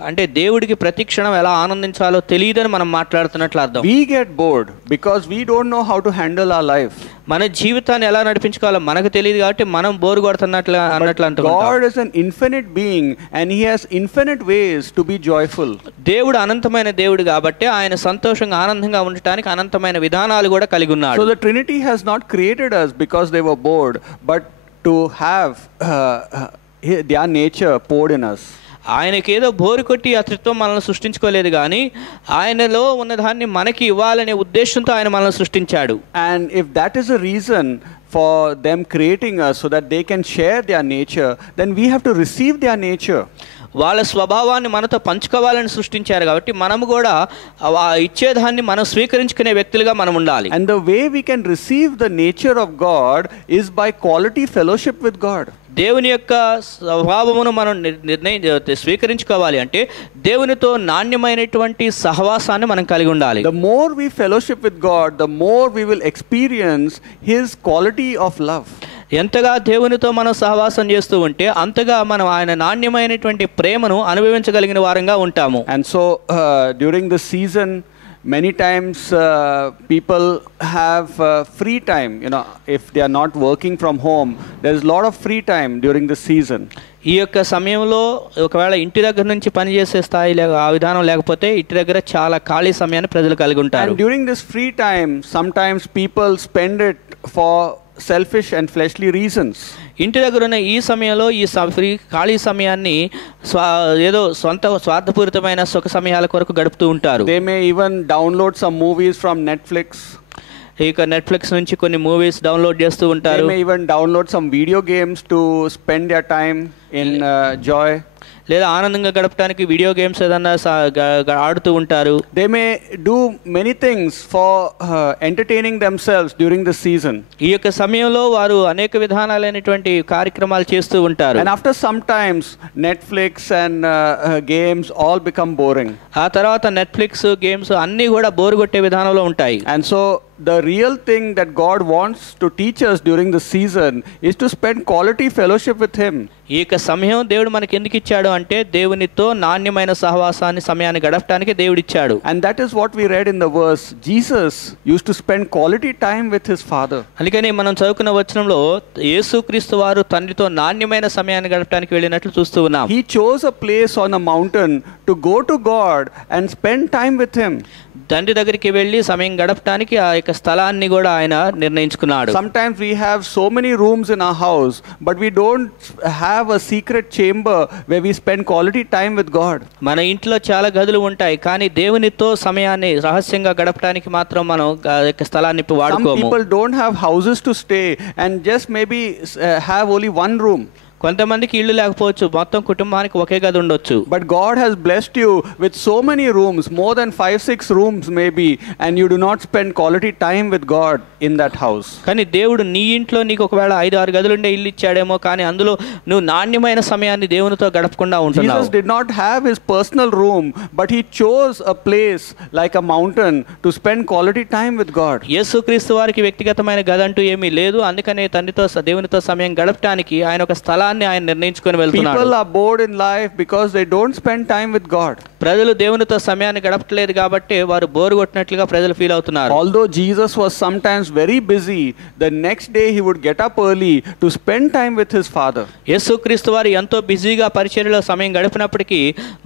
అంటే దేవుడికి ప్రతి క్షణం ఎలా ఆనందించాలో తెలియదని మనం మాట్లాడుతున్నట్లు అర్థం. We get bored because we don't know how to handle our life. మన జీవితాన్ని ఎలా నడిపించుకోవాలో మనకు తెలియదు కాబట్టి మనం బోరు కొడుతున్నట్లు అన్నట్లు అంటున్నాం. God is an infinite being and he has infinite ways to be joyful. దేవుడు అనంతమైన దేవుడు కాబట్టి ఆయన సంతోషంగా ఆనందంగా ఉండటానికి అనంతమైన విధానాలు కూడా కలిగి ఉన్నాడు. So the Trinity has not created us because they were bored, but to have their nature poured in us. ఆయనకి ఏదో బోరు కొట్టి ఆ త్రిత్వం మనల్ని సృష్టించుకోలేదు కానీ ఆయనలో ఉన్నదాన్ని మనకి ఇవ్వాలనే ఉద్దేశంతో ఆయన మనల్ని సృష్టించాడు. And if that is a reason for them creating us so that they can share their nature, then we have to receive their nature. వాళ్ళ స్వభావాన్ని మనతో పంచుకోవాలని సృష్టించారు కాబట్టి మనము కూడా ఇచ్చేదాన్ని మనం స్వీకరించుకునే వ్యక్తులుగా మనం ఉండాలి. And the way we can receive the nature of God is by quality fellowship with God. దేవుని యొక్క స్వభావమును మనం స్వీకరించుకోవాలి అంటే దేవునితో నాణ్యమైనటువంటి సహవాసాన్ని మనం కలిగి ఉండాలి. The more we fellowship with God, the more we will experience his quality of love. ఎంతగా దేవునితో మనం సహవాసం చేస్తూ ఉంటే అంతగా మనం ఆయన నాణ్యమైనటువంటి ప్రేమను అనుభవించగలిగిన వారంగా ఉంటాము. And so during the season many times people have free time, if they are not working from home, there is a lot of free time during the season. ఈ యొక్క సమయంలో ఒకవేళ ఇంటి దగ్గర నుంచి పనిచేసే స్థాయి ఆ విధానం లేకపోతే ఇంటి దగ్గర చాలా ఖాళీ సమయాన్ని ప్రజలు కలిగి ఉంటారు. And during this free time sometimes people spend it for selfish and fleshly reasons. ఇంటి దగ్గర ఉన్న ఈ సమయంలో ఈ ఫ్రీ ఖాళీ సమయాన్ని ఏదో స్వార్థపూరితమైన సుఖ సమయాల కొరకు గడుపుతూ ఉంటారు. They may even download some movies from Netflix. ఇక నెట్ఫ్లిక్స్ నుంచి కొన్ని మూవీస్ డౌన్లోడ్ చేస్తూ ఉంటారు. They may even download some video games to spend their time in joy. లేదా ఆనందంగా గడపడానికి వీడియో గేమ్స్ ఏదన్నా ఆడుతూ ఉంటారు. They may do many things for entertaining themselves during the season. ఈ యొక్క సమయంలో వారు అనేక విధానాలైనటువంటి కార్యక్రమాలు చేస్తూ ఉంటారు. And after some times Netflix and games all become boring. ఆ తర్వాత నెట్ఫ్లిక్స్ గేమ్స్ అన్నీ కూడా బోరు కొట్టే విధానంలో ఉంటాయి. And so the real thing that God wants to teach us during the season is to spend quality fellowship with him. ఈ యొక్క సమయం దేవుడు మనకి ఎందుకు ఇచ్చాడు అంటే దేవునితో నాణ్యమైన సహవాసాన్ని సమయాన్ని గడపడానికి దేవుడు ఇచ్చాడు. And that is what we read in the verse. Jesus used to spend quality time with his father. అందుకని మనం చదువుకున్న వచనంలో యేసుక్రీస్తు వారు తండ్రితో నాణ్యమైన సమయాన్ని గడపడానికి వెళ్ళినట్లు చూస్తూ ఉన్నాం. He chose a place on a mountain to go to God and spend time with him. తండ్రి దగ్గరికి వెళ్ళి సమయం గడపడానికి ఆ యొక్క స్థలాన్ని కూడా ఆయన నిర్ణయించుకున్నాడు. Sometimes we have so many rooms in our house, but we don't have a secret chamber where we spend quality time with God. మన ఇంట్లో చాలా గదులు ఉంటాయి కానీ దేవునితో సమయాన్ని రహస్యంగా గడపడానికి మాత్రం మనం ఆ యొక్క స్థలాన్ని వాడుకోము. Some people don't have houses to stay and just maybe have only one room. కొంతమందికి ఇల్లు లేకపోవచ్చు, మొత్తం కుటుంబానికి ఒకే గది ఉండొచ్చు. But God has blessed you with so many rooms, more than 5-6 rooms maybe, and you do not spend quality time with God in that house. కానీ దేవుడు నీ ఇంట్లో నీకు ఒకవేళ 5-6 గదులుండే ఇల్లు ఇచ్చాడేమో కానీ అందులో నువ్వు నాణ్యమైన సమయాన్ని దేవునితో గడపకుండా ఉంటున్నావు. Jesus did not have his personal room, but he chose a place like a mountain to spend quality time with God. యేసుక్రీస్తు వారికి వ్యక్తిగతమైన గది అంటూ ఏమీ లేదు. అందుకనే తండ్రితో దేవునితో సమయం గడపడానికి ఆయన ఒక స్థలాన్ని ఆయన నిర్ణయించుకొని వెళ్తున్నాడు. People are bored in life because they don't spend time with God. ప్రజలు దేవునితో సమయాన్ని గడపట్లేదు కాబట్టి వారు బోరు కొట్టినట్లుగా ప్రజలు ఫీల్ అవుతున్నారు. Although Jesus was sometimes very busy, the next day he would get up early to spend time with his father. యేసుక్రీస్తు వారు ఎంతో బిజీగా పరిచర్యలో సమయం గడిపినప్పటికీ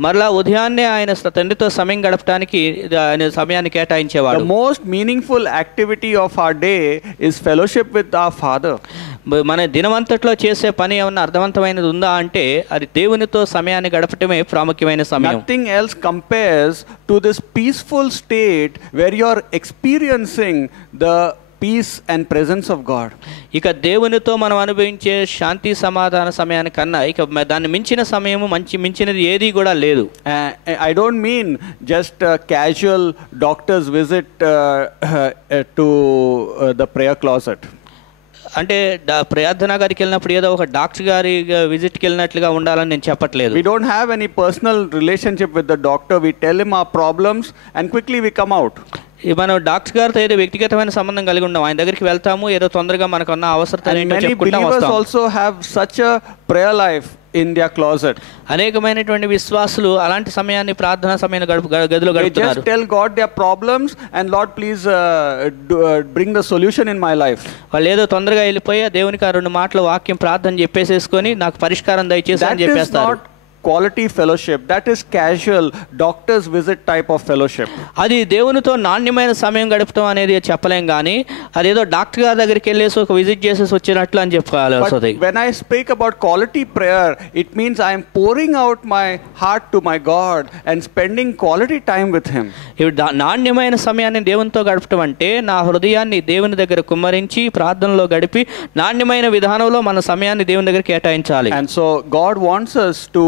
మరలా ఉదయాన్నే ఆయన తండ్రితో సమయం గడపడానికి ఆయన సమయాన్ని కేటాయించేవాడు. The most meaningful activity of our day is fellowship with our father. మన దినమంతట్లో చేసే పని ఏమన్నా అర్థవంతమైనది ఉందా అంటే అది దేవునితో సమయాన్ని గడపటమే ప్రాముఖ్యమైన సమయం. Nothing else compares to this peaceful state where you are experiencing the peace and presence of God. ఇక దేవునితో మనం అనుభవించే శాంతి సమాధాన సమయానికన్నా ఇక దాన్ని మించిన సమయము మించినది ఏది కూడా లేదు. I don't mean just a casual doctor's visit to the prayer closet. అంటే ప్రార్థనా గదికి వెళ్ళినప్పుడు ఏదో ఒక డాక్టర్ గారి విజిట్కి వెళ్ళినట్లుగా ఉండాలని నేను చెప్పట్లేదు. We don't have any personal relationship with the doctor. We tell him our problems and quickly we come out. మనం డాక్టర్ గారితో ఏదో వ్యక్తిగతమైన సంబంధం కలిగి ఉన్నాం, ఆయన దగ్గరికి వెళ్తాము, ఏదో తొందరగా మనకున్న అవసరత And ఏంటో many చెప్పుకుంటా believers వస్తాం. also have such a prayer life in their closet. అనేకమైనటువంటి విశ్వాసులు అలాంటి సమయాన్ని ప్రార్థనా సమయాన్ని గదిలో They గడుపుతున్నారు. just tell God their problems and Lord, please bring the solution in my life. వాళ్ళు ఏదో తొందరగా వెళ్ళిపోయి దేవునికి ఆ 2 మాటలు వాక్యం ప్రార్థన చెప్పేసేసుకొని నాకు పరిష్కారం దయచేసి That అని is చెప్పేస్తారు. not quality fellowship. That is casual doctor's visit type of fellowship. అది దేవునితో నాణ్యమైన సమయం గడపడం అనేది చెప్పలేం కానీ అదేదో డాక్టర్ గారి దగ్గరికి వెళ్ళేసి ఒక విజిట్ చేసేసి వచ్చినట్లు అని చెప్పాలి. But when I speak about quality prayer, it means I am pouring out my heart to my God and spending quality time with Him. నాణ్యమైన సమయాన్ని దేవునితో గడపడం అంటే నా హృదయాన్ని దేవుని దగ్గర కుమ్మరించి ప్రార్థనలో గడిపి నాణ్యమైన విధానంలో మన సమయాన్ని దేవుని దగ్గర కేటాయించాలి. And so God wants us to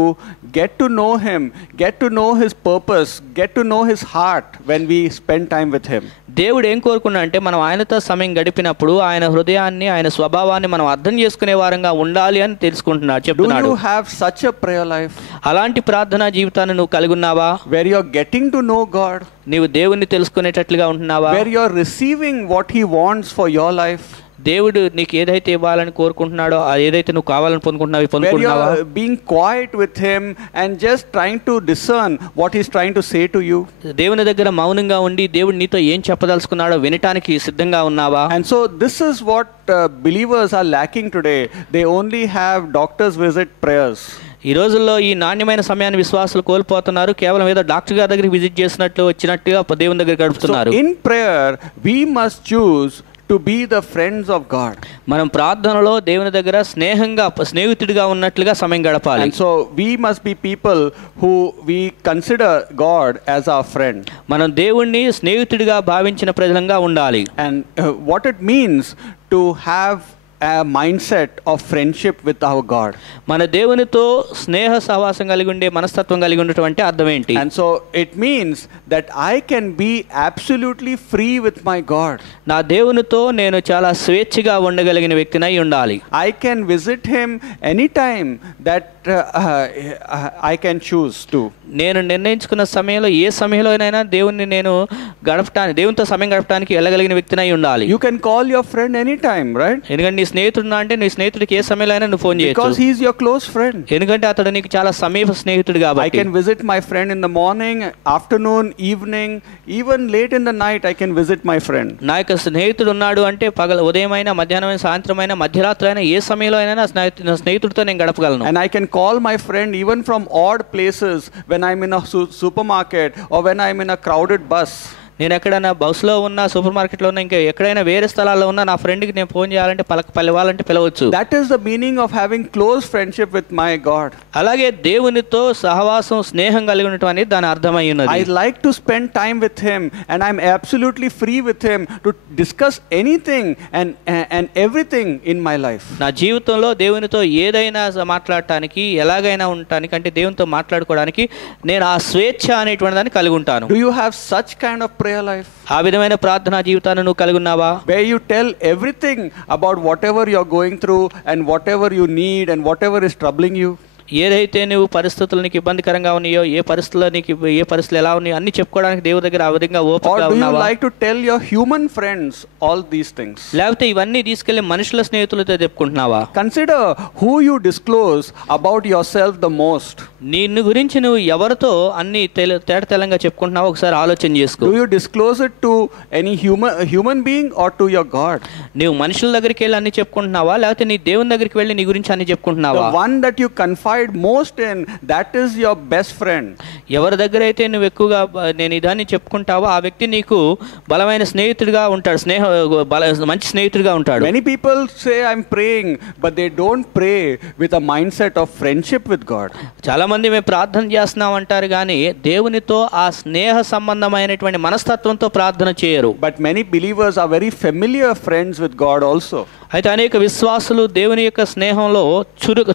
get to know Him, get to know His purpose, get to know His heart when we spend time with Him. దేవుడు ఏం కోరుకున్నా అంటే మనం ఆయనతో సమయం గడిపినప్పుడు ఆయన హృదయాన్ని ఆయన స్వభావాన్ని మనం అర్థం చేసుకునే వారంగా ఉండాలి అని తెలుసుకుంటున్నాడు, చెప్తున్నాడు. Do you have such a prayer life? అలాంటి ప్రార్థనా జీవితాన్ని నువ్వు కలిగి ఉన్నావా? Where you are getting to know God? నీవు దేవుణ్ణి తెలుసుకునేటట్లుగా ఉంటున్నావా? Where you are receiving what He wants for your life? దేవుడు నీకు ఏదైతే ఇవ్వాలని కోరుకుంటున్నాడో ఏదైతే నువ్వు కావాలని పొందుకుంటున్నావా? Where you are being quiet with Him and just trying to discern what He's trying to say to you. దేవుని దగ్గర మౌనంగా ఉండి దేవుడు నీతో ఏం చెప్పదలుచుకున్నాడో వినటానికి సిద్ధంగా ఉన్నావా? And so this is what believers are lacking today. They only have doctor's visit prayers. ఈ రోజుల్లో ఈ నాణ్యమైన సమయాన్ని విశ్వాసులు కోల్పోతున్నారు. కేవలం ఏదో డాక్టర్ గారి దగ్గరికి విజిట్ చేసినట్లు వచ్చినట్టుగా దేవుని దగ్గర గడుపుతున్నారు. So in prayer we must choose to be the friends of God. మనం ప్రార్థనలో దేవుని దగ్గర స్నేహితుడిగా ఉన్నట్లుగా సమయం గడపాలి. And so we must be people who we consider God as our friend. మనం దేవుణ్ణి స్నేహితుడిగా భావించిన ప్రజలంగా ఉండాలి. And what it means to have a mindset of friendship with our God. మన దేవునితో స్నేహ సహవాసం కలిగి ఉండే మనస్తత్వం కలిగి ఉండటం అర్థం ఏంటి? And so it means that I can be absolutely free with my God. నా దేవునితో నేను చాలా స్వేచ్ఛగా ఉండగలిగిన వ్యక్తినై ఉండాలి. I can visit Him anytime that I can choose to. నేను నిర్ణయించుకున్న సమయంలో ఏ సమయంలోనైనా దేవునితో సమయం గడపడానికి వెళ్ళగలిగిన వ్యక్తినై ఉండాలి. You can call your friend anytime, right? ఎందుకంటే నీ స్నేహితుడు అంటే నీ స్నేహితుడికి ఏ సమయంలో అయినా నువ్వు ఫోన్ చేయొచ్చు. Because he is your close friend. ఎందుకంటే అతడు నీకు చాలా సమీప స్నేహితుడు కాబట్టి. I can visit my friend in the morning, afternoon, evening, even late in the night I can visit my friend. నా యొక్క స్నేహితుడు ఉన్నాడు అంటే ఉదయమైనా మధ్యాహ్నమైన సాయంత్రమైన మధ్యరాత్రి అయినా ఏ సమయంలో అయినా నా స్నేహితుడితో నేను గడపగలను. And I can call my friend even from odd places when I'm in a supermarket or when I'm in a crowded bus. నేను ఎక్కడైనా బస్సులో ఉన్నా, సూపర్ మార్కెట్లో ఉన్నా, ఇంకా ఎక్కడైనా వేరే స్థలాల్లో ఉన్నా నా ఫ్రెండ్కి నేను ఫోన్ చేయాలంటే పిలవాలంటే పిలవచ్చు. That is the meaning of having close friendship with my God. అలాగే దేవునితో సహవాసం స్నేహం కలిగి ఉండటం అనేది దాని అర్థమై ఉన్నది. I like to spend time with Him and I'm absolutely free with Him to discuss anything and everything in my life. నా జీవితంలో దేవునితో ఏదైనా మాట్లాడటానికి, ఎలాగైనా ఉండటానికి, అంటే దేవునితో మాట్లాడుకోవడానికి నేను ఆ స్వేచ్ఛ అనేటువంటి దాన్ని కలిగి ఉంటాను. Do you have such kind of prayer life? ఆ విధమైన ప్రార్థనా జీవితాన్ని నువ్వు కలిగి ఉన్నావా? Where you tell everything about whatever you're going through and whatever you need and whatever is troubling you. ఏదైతే నువ్వు పరిస్థితులు నీకు ఇబ్బందికరంగా ఉన్నాయో, ఏ పరిస్థితులు ఎలా ఉన్నాయో అన్ని చెప్పుకోవడానికి దేవుడి దగ్గర ఆ విధంగా ఓపికగా ఉన్నావా? Or do you like to tell your human friends all these things? లేకపోతే ఇవన్నీ తీసుకెళ్లి మనుషుల స్నేహితులతో చెప్పుకుంటున్నావా? Consider who you disclose about yourself the most. నిన్ను గురించి నువ్వు ఎవరితో అన్ని తేటతెల్లంగా చెప్పుకుంటున్నావో ఒకసారి ఆలోచన చేసుకో. Do you disclose it to any human being or to your God? నీవు మనుషుల దగ్గరికి వెళ్ళి అన్ని చెప్పుకుంటున్నావా, లేకపోతే నీ దేవుని దగ్గరికి వెళ్ళి నీ గురించి అన్ని చెప్పుకుంటున్నావా? The one that you confide most in, that is your best friend. ఎవరి దగ్గర అయితే నువ్వు ఎక్కువగా నేను ఇదాన్ని చెప్పుకుంటావో ఆ వ్యక్తి నీకు బలమైన స్నేహితుడిగా ఉంటాడు, మంచి స్నేహితుడిగా ఉంటాడు. Many people say I'm praying, but they don't pray with a mindset of friendship with God. చాలా మంది మేము ప్రార్థన చేస్తున్నాం అంటారు కానీ దేవునితో ఆ స్నేహ సంబంధమైనటువంటి మనస్తత్వంతో ప్రార్థన చేయరు. But many believers are very familiar friends with God also. అయితే అనేక విశ్వాసులు దేవుని యొక్క స్నేహంలో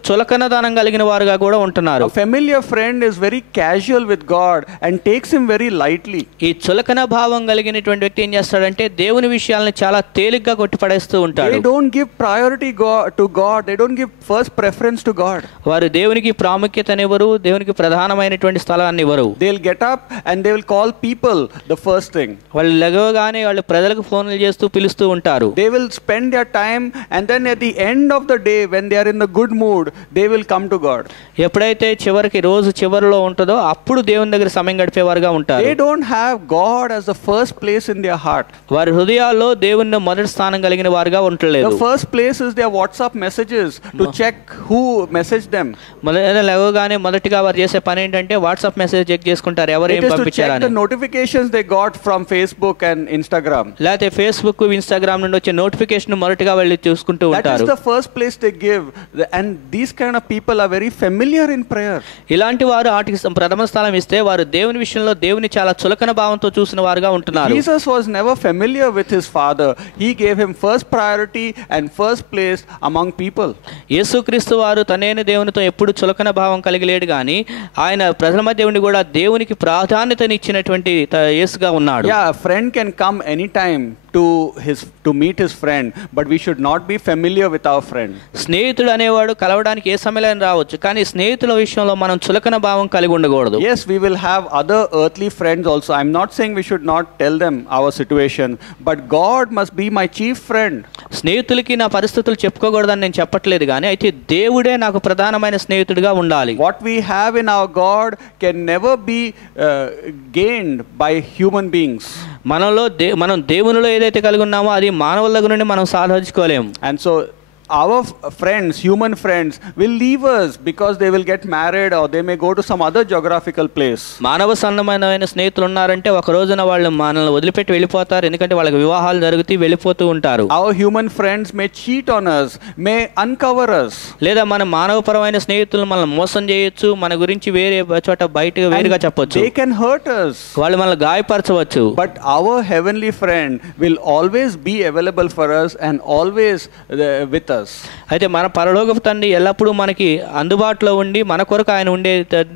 చులకనదనం కలిగిన వారుగా కూడా ఉంటున్నారు. A familiar friend is very casual with God and takes him very lightly. ఈ చులకన భావం కలిగినటువంటి వ్యక్తి ఏం చేస్తాడంటే దేవుని విషయాలను చాలా తేలిగ్గా కొట్టిపడేస్తూ ఉంటాడు. They don't give priority to God. They don't give first preference to God. వారు దేవునికి ప్రాముఖ్యతనివ్వరు, దేవునికి ప్రధానమైనటువంటి స్థలాన్ని ఇవ్వరు. They'll get up and they will call people the first thing. వాళ్ళు లెగవగానే వాళ్ళు ప్రజలకు ఫోన్లు చేస్తూ పిలుస్తూ ఉంటారు. They will spend their time, and then at the end of the day when they are in the good mood, they will come to God. ఎప్పుడైతే చివరికి రోజు చివరిలో ఉంటుందో అప్పుడు దేవుని దగ్గర సమయం గడిపేవారుగా ఉంటారు. They don't have God as the first place in their heart. వారి హృదయాల్లో దేవుని మొదటి స్థానం కలిగిన వారుగా ఉండలేదు. The first place is their WhatsApp messages to check who messaged them. లేవగానే మొదటిగా వారు చేసే పని ఏంటంటే వాట్సాప్ మెసేజ్ చెక్ చేసుకుంటారు ఎవరు ఏం It is to check పంపించారని. the notifications they got from Facebook and Instagram. లేకపోతే ఫేస్బుక్ ఇన్స్టాగ్రామ్ నుండి వచ్చే నోటిఫికేషన్ మొదటిగా వెళ్ళి చూసుకుంటూ That ఉంటారు. is the first place they give, and these kind of people are very familiar in prayer. ఇలాంటి వారు వాటికి ప్రథమ స్థానం ఇస్తే వారు దేవుని విషయంలో దేవుని చాలా చులకన భావంతో చూసిన వారుగా ఉంటున్నారు. Jesus was never familiar with his Father. He gave him first priority and first place among people. యేసుక్రీస్తు వారు తనేని దేవునితో ఎప్పుడు చులకన భావం కలిగి లేడు కానీ ఆయన ప్రజల మధ్య ఉండి కూడా దేవునికి ప్రాధాన్యతనిచ్చినటువంటి యేసుగా ఉన్నాడు. Yeah, a friend can come anytime to meet his friend, but we should not be familiar with our friend. స్నేహితుడు అనేవాడు కలవడానికి ఏ సమయంలో రావచ్చు, కానీ స్నేహితుల విషయంలో మనం చులకన భావం కలిగి ఉండకూడదు. Yes, we will have other earthly friends also. I'm not saying we should not tell them our situation, but God must be my chief friend. స్నేహితులకి నా పరిస్థితులు చెప్పుకోకూడదని నేను చెప్పట్లేదు, కానీ అయితే దేవుడే నాకు ప్రధానమైన స్నేహితుడిగా ఉండాలి. What we have in our God can never be gained by human beings. మనం దేవునిలో ఏదైతే కలిగి ఉన్నామో అది మానవుల దగ్గర నుండి మనం సాధించుకోలేము. And so our friends, human friends, will leave us because they will get married or they may go to some other geographical place. మానవ సంబంధమైన స్నేహితులు ఉన్నారంటే ఒక రోజున వాళ్ళు మనల్ని వదిలిపెట్టి వెళ్ళిపోతారు, ఎందుకంటే వాళ్ళకి వివాహాలు జరుగుతూ వెళ్ళిపోతూ ఉంటారు. Our human friends may cheat on us, may uncover us. లేదా మన మానవపరమైన స్నేహితులు మనల్ని మోసం చేయొచ్చు, మన గురించి వేరే చోట బయటగా వేరుగా చెప్పొచ్చు. They can hurt us. వాళ్ళు మనల్ని గాయపరచవచ్చు. But our heavenly friend will always be available for us and always with us. అయితే మన పరలోకపు తండ్రి ఎల్లప్పుడూ మనకి అందుబాటులో ఉండి మన కొరకు ఆయన ఉండే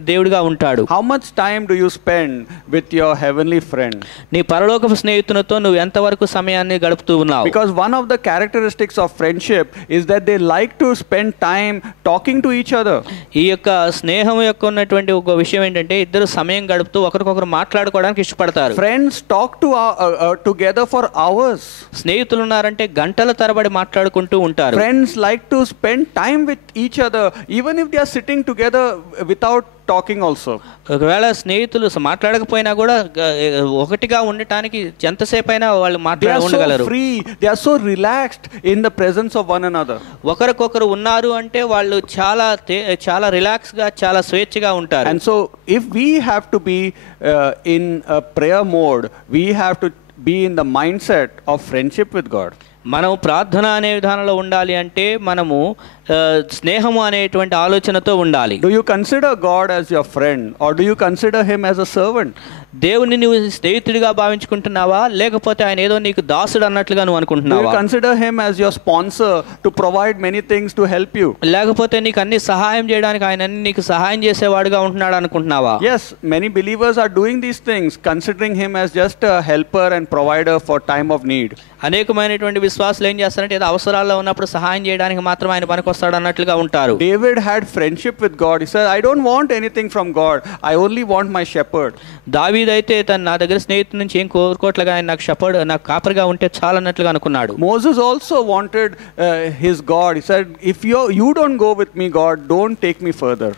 దేవుడిగా ఉంటాడు. How much time do you spend with your heavenly friend? నీ పరలోకపు స్నేహితునితో నువ్వు ఎంతవరకు సమయాన్ని గడుపుతూ ఉన్నావు? Because one of the characteristics of friendship is that they like to spend time talking to each other. ఈ యొక్క స్నేహం యొక్క ఉన్నటువంటి ఒక విషయం ఏంటంటే ఇద్దరు సమయం గడుపుతూ ఒకరికొకరు మాట్లాడుకోవడానికి ఇష్టపడతారు. Friends talk together for hours. స్నేహితులు ఉన్నారంటే గంటల తరబడి మాట్లాడుకుంటూ ఉంటారు. Friends like to spend time with each other even if they are sitting together without talking also. ఒకవేళ స్నేహితులు మాట్లాడకపోయినా కూడా ఒకటిగా ఉండటానికి ఎంతసేపు అయినా వాళ్ళు ఉండగలరు. Free, they are so relaxed in the presence of one another. ఒకరికొకరు ఉన్నారు అంటే వాళ్ళు చాలా రిలాక్స్ గా చాలా స్వేచ్ఛగా ఉంటారు. And so if we have to be in a prayer mode, we have to be in the mindset of friendship with God. మనం ప్రార్థన అనే విధానంలో ఉండాలి అంటే మనము స్నేహము అనేటువంటి ఆలోచనతో ఉండాలి. Do you consider God as your friend or do you consider him as a servant? దేవుని నువ్వు స్నేహితుడిగా భావించుకుంటున్నావా లేకపోతే ఆయన ఏదో నీకు దాసుడు అన్నట్లుగా నువ్వు అనుకుంటున్నావా? Do you consider him as your sponsor to provide many things to help you? లేకపోతే నీకు అన్ని సహాయం చేయడానికి ఆయన అన్ని నీకు సహాయం చేసేవాడుగా ఉంటున్నాడు అనుకుంటున్నావా? Yes, many believers are doing these things considering him as just a helper and provider for time of need. అనేకమైనటువంటి విశ్వాసులు ఏం చేస్తారంటే ఏదో అవసరాల్లో ఉన్నప్పుడు సహాయం చేయడానికి మాత్రం ఆయన పనికొస్తాడు అన్నట్లుగా ఉంటారు. David had friendship with God. He said, I don't want anything from God. I only want my shepherd. దావీదు అయితే నా దగ్గర స్నేహితుడి నుంచి ఏం కోరుకోవట్లుగా ఆయన నాకు షెపర్డ్ నాకు కాపరిగా ఉంటే చాలన్నట్లుగా అనుకున్నాడు. Moses also wanted his God. He said, if you don't go with me, God, don't take me further.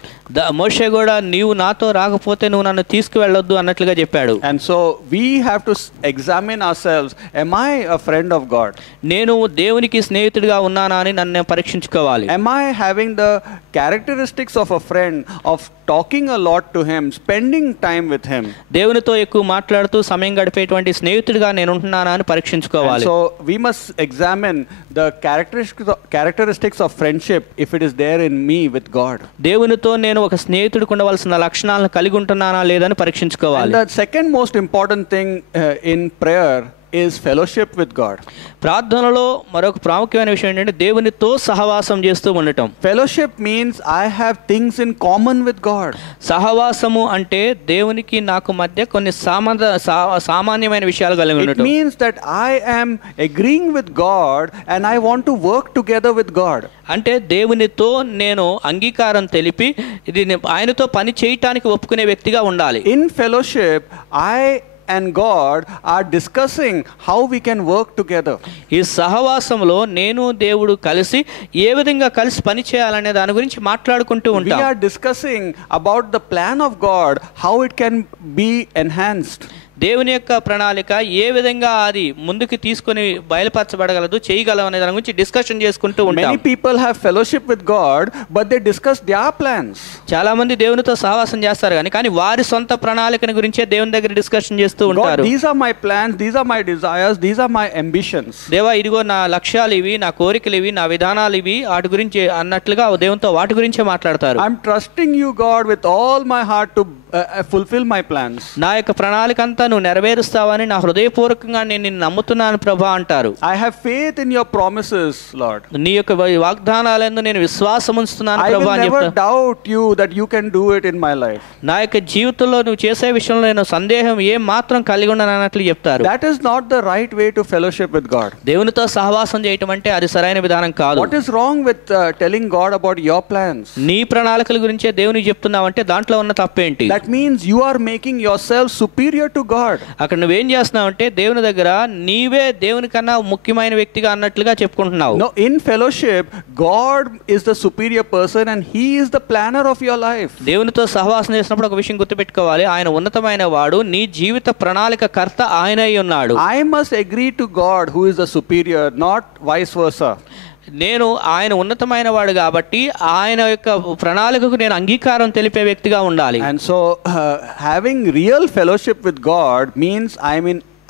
మోషే కూడా నీవు నాతో రాకపోతే నువ్వు నన్ను తీసుకువెళ్ళొద్దు అన్నట్లుగా చెప్పాడు. And so we have to examine ourselves. Am I a friend of God? నేను దేవునికి స్నేహితుడిగా ఉన్నానా అని నన్ను పరీక్షించుకోవాలి. Am I having the characteristics of a friend, of talking a lot to him, spending time with him? దేవునితో ఎక్కువ మాట్లాడుతూ సమయం గడిపేటువంటి స్నేహితుడిగా నేను ఉంటున్నానా అని పరీక్షించుకోవాలి. So we must examine the characteristics of friendship if it is there in me with God. దేవునితో నేను ఒక స్నేహితుడికి ఉండవలసిన లక్షణాలను కలిగి ఉంటున్నానా లేదని పరీక్షించుకోవాలి. And the second most important thing in prayer is fellowship with God. ప్రార్థనలో మరొక ప్రాముఖ్యమైన విషయం ఏంటంటే దేవునితో సహవాసం చేస్తూ ఉండటం. Fellowship means I have things in common with God. సహవాసము అంటే దేవునికి నాకు మధ్య కొన్ని సామాన్యమైన విషయాలు కలిగి It ఉండటం. means that I am agreeing with God and I want to work together with God. అంటే దేవునితో నేను అంగీకారం తెలిపి ఇది ఆయనతో పని చేయటానికి ఒప్పుకునే వ్యక్తిగా ఉండాలి. In fellowship, I and God are discussing how we can work together. ఈ సహవాసంలో నేను దేవుడు కలిసి ఏ విధంగా కలిసి పని చేయాలనే దాని గురించి మాట్లాడుకుంటూ We ఉంటాం. are discussing about the plan of God, how it can be enhanced. దేవుని యొక్క ప్రణాళిక ఏ విధంగా అది ముందుకు తీసుకొని బయలుపరచబడగలదు చేయగలదు అనే దాని గురించి డిస్కషన్ చేసుకుంటూ ఉంటాం. Many people have fellowship with God, but they discuss their plans. చాలా మంది దేవునితో సహవాసం చేస్తారు కానీ వారి సొంత ప్రణాళికను గురించే దేవుని దగ్గర డిస్కషన్ చేస్తూ God, ఉంటారు. these are my plans, these are my desires, these are my ambitions. దేవా ఇదిగో నా లక్ష్యాలు ఇవి, నా కోరికలు ఇవి, నా విధానాలు ఇవి, వాటి గురించి అన్నట్లుగా దేవునితో వాటి గురించే మాట్లాడతారు. I'm trusting you, God, with all my heart to fulfill my plans. నా యొక్క ప్రణాళిక అంతా నువ్వు నెరవేరుస్తావని నా హృదయపూర్వకంగా నేను నిన్ను నమ్ముతున్నాను ప్రభా అంటారు. I have faith in your promises, Lord. నీ యొక్క వాగ్దానాలందు నేను విశ్వాసం ఉంచుతున్నాను I will ప్రభా అని never చెప్తా. doubt you that you can do it in my life. నా యొక్క జీవితంలో నువ్వు చేసే విషయంలో నేను సందేహం ఏం మాత్రం కలిగి ఉండను అన్నట్లు చెప్తారు. That is not the right way to fellowship with God. దేవునితో సహవాసం చేయటం అంటే అది సరైన విధానం కాదు. What is wrong with telling God about your plans? నీ ప్రణాళికల గురించే దేవునికి చెప్తున్నావంటే దాంట్లో ఉన్న తప్పేంటి? That means you are making yourself superior to God. అక్కడ నువ్వేం చేస్తున్నావంటే దేవుని దగ్గర నీవే దేవుని కన్నా ముఖ్యమైన వ్యక్తిగా అన్నట్లుగా చెప్పుకుంటున్నావు. No, in fellowship, God is the superior person and He is the planner of your life. దేవునితో సహవాసం చేసినప్పుడు ఒక విషయం గుర్తుపెట్టుకోవాలి, ఆయన ఉన్నతమైన వాడు, నీ జీవిత ప్రణాళిక కర్త ఆయన అయి ఉన్నాడు. I must agree to God who is the superior, not vice versa. నేను ఆయన ఉన్నతమైన వాడు కాబట్టి ఆయన యొక్క ప్రణాళికకు నేను అంగీకారం తెలిపే వ్యక్తిగా ఉండాలి. And so having real fellowship with God means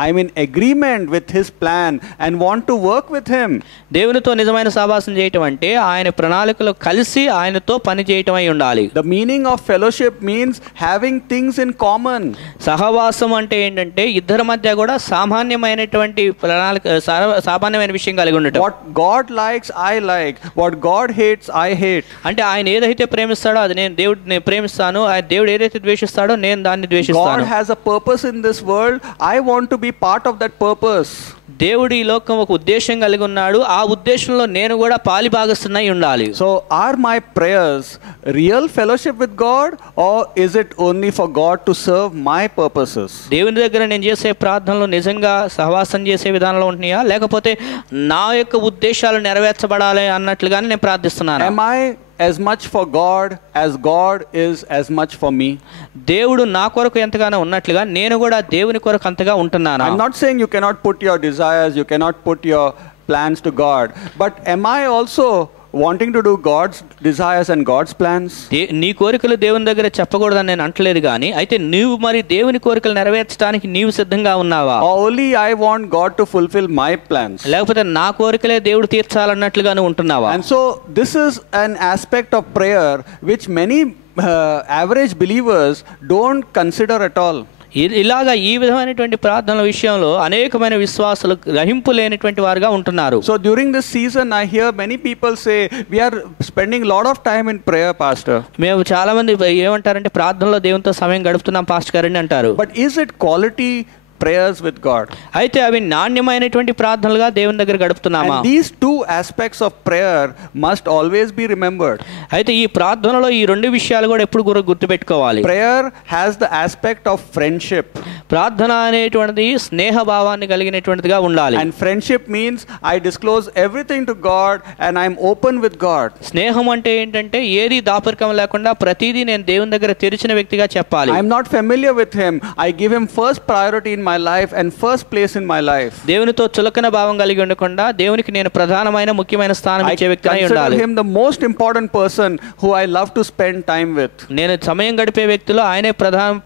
I'm in agreement with His plan and want to work with Him. దేవునితో నిజమైన సహవాసం చేయటం అంటే ఆయన ప్రణాళికలో కలిసి ఆయనతో పని చేయటం అయి ఉండాలి. The meaning of fellowship means having things in common. సహవాసం అంటే ఏంటంటే ఇద్దరి మధ్య కూడా సామాన్యమైనటువంటి ప్రణాళిక, సామాన్యమైన విషయం కలిగి ఉండటం. What God likes, I like. What God hates, I hate. అంటే ఆయన ఏదైతే ప్రేమిస్తాడో అది నేను ప్రేమిస్తాను, దేవుడు ఏదైతే ద్వేషిస్తాడో నేను దాన్ని ద్వేషిస్తాను. God has a purpose in this world. I want to be part of that purpose. దేవుడు ఈ లోకం ఒక ఉద్దేశం కలిగి ఉన్నాడు, ఆ ఉద్దేశంలో నేను కూడా పాలిభాగస్తున్నై ఉండాలి. So are my prayers real fellowship with God, or is it only for God to serve my purposes? దేవుని దగ్గర నేను చేసే ప్రార్థనలు నిజంగా సహవాసం చేసే విధానంలో ఉంటున్నాయా, లేకపోతే నా యొక్క ఉద్దేశాలు నెరవేర్చబడాలి అన్నట్లుగానే నేను ప్రార్థిస్తున్నాను? Am I as much for God as God is as much for me? దేవుడు నా కొరకు ఎంతగానో ఉన్నట్లుగా నేను కూడా దేవుని కొరకు అంతగా ఉంటున్నాను. I'm not saying you cannot put your desires, you cannot put your plans to God, but am I also wanting to do God's desires and God's plans? నీ కోరికలు దేవుని దగ్గర చెప్పకూడదని నేను అంటలేదు కానీ, అయితే నీవు మరి దేవుని కోరికలు నెరవేర్చడానికి నీవు సిద్ధంగా ఉన్నావా? Or only I want God to fulfill my plans? లేకపోతే నా కోరికలే దేవుడు తీర్చాలన్నట్లుగా నువ్వు ఉంటున్నావా? And so this is an aspect of prayer which many average believers don't consider at all. ఇలాగా ఈ విధమైనటువంటి ప్రార్థనల విషయంలో అనేకమైన విశ్వాసులు గ్రహింపు లేనటువంటి వారుగా ఉంటున్నారు. So during this season I hear many people say we are spending a lot of time in prayer, pastor. మేము చాలా మంది ఏమంటారంటే ప్రార్థనలో దేవునితో సమయం గడుపుతున్నాం పాస్టర్ గారు అని అంటారు. But is it quality prayers with God? అయితే అవి నాణ్యమైనటువంటి ప్రార్థనలుగా దేవుని దగ్గర గడుపుతున్నామా? And these two aspects of prayer must always be remembered. అయితే ఈ ప్రార్థనలో ఈ రెండు విషయాలు కూడా ఎప్పుడు గుర్తుపెట్టుకోవాలి. Prayer has the aspect of friendship. ప్రార్థన అనేటువంటిది స్నేహ భావాన్ని కలిగినటువంటిదిగా ఉండాలి. And friendship means I disclose everything to God and I'm open with God. స్నేహం అంటే ఏంటంటే ఏది దాపరికం లేకుండా ప్రతిదీ నేను దేవుని దగ్గర తెరిచిన వ్యక్తిగా చెప్పాలి. I'm not familiar with Him. I give Him first priority in my life and first place in my life. దేవునితో చులకన భావం కలిగి ఉండకుండా దేవునికి నేను ప్రధానమైన ముఖ్యమైన స్థానం ఇచ్చే వ్యక్తిగా ఉండాలి. I consider Him the most important person who I love to spend time with. నేను సమయం గడిపే వ్యక్తిలో ఆయనే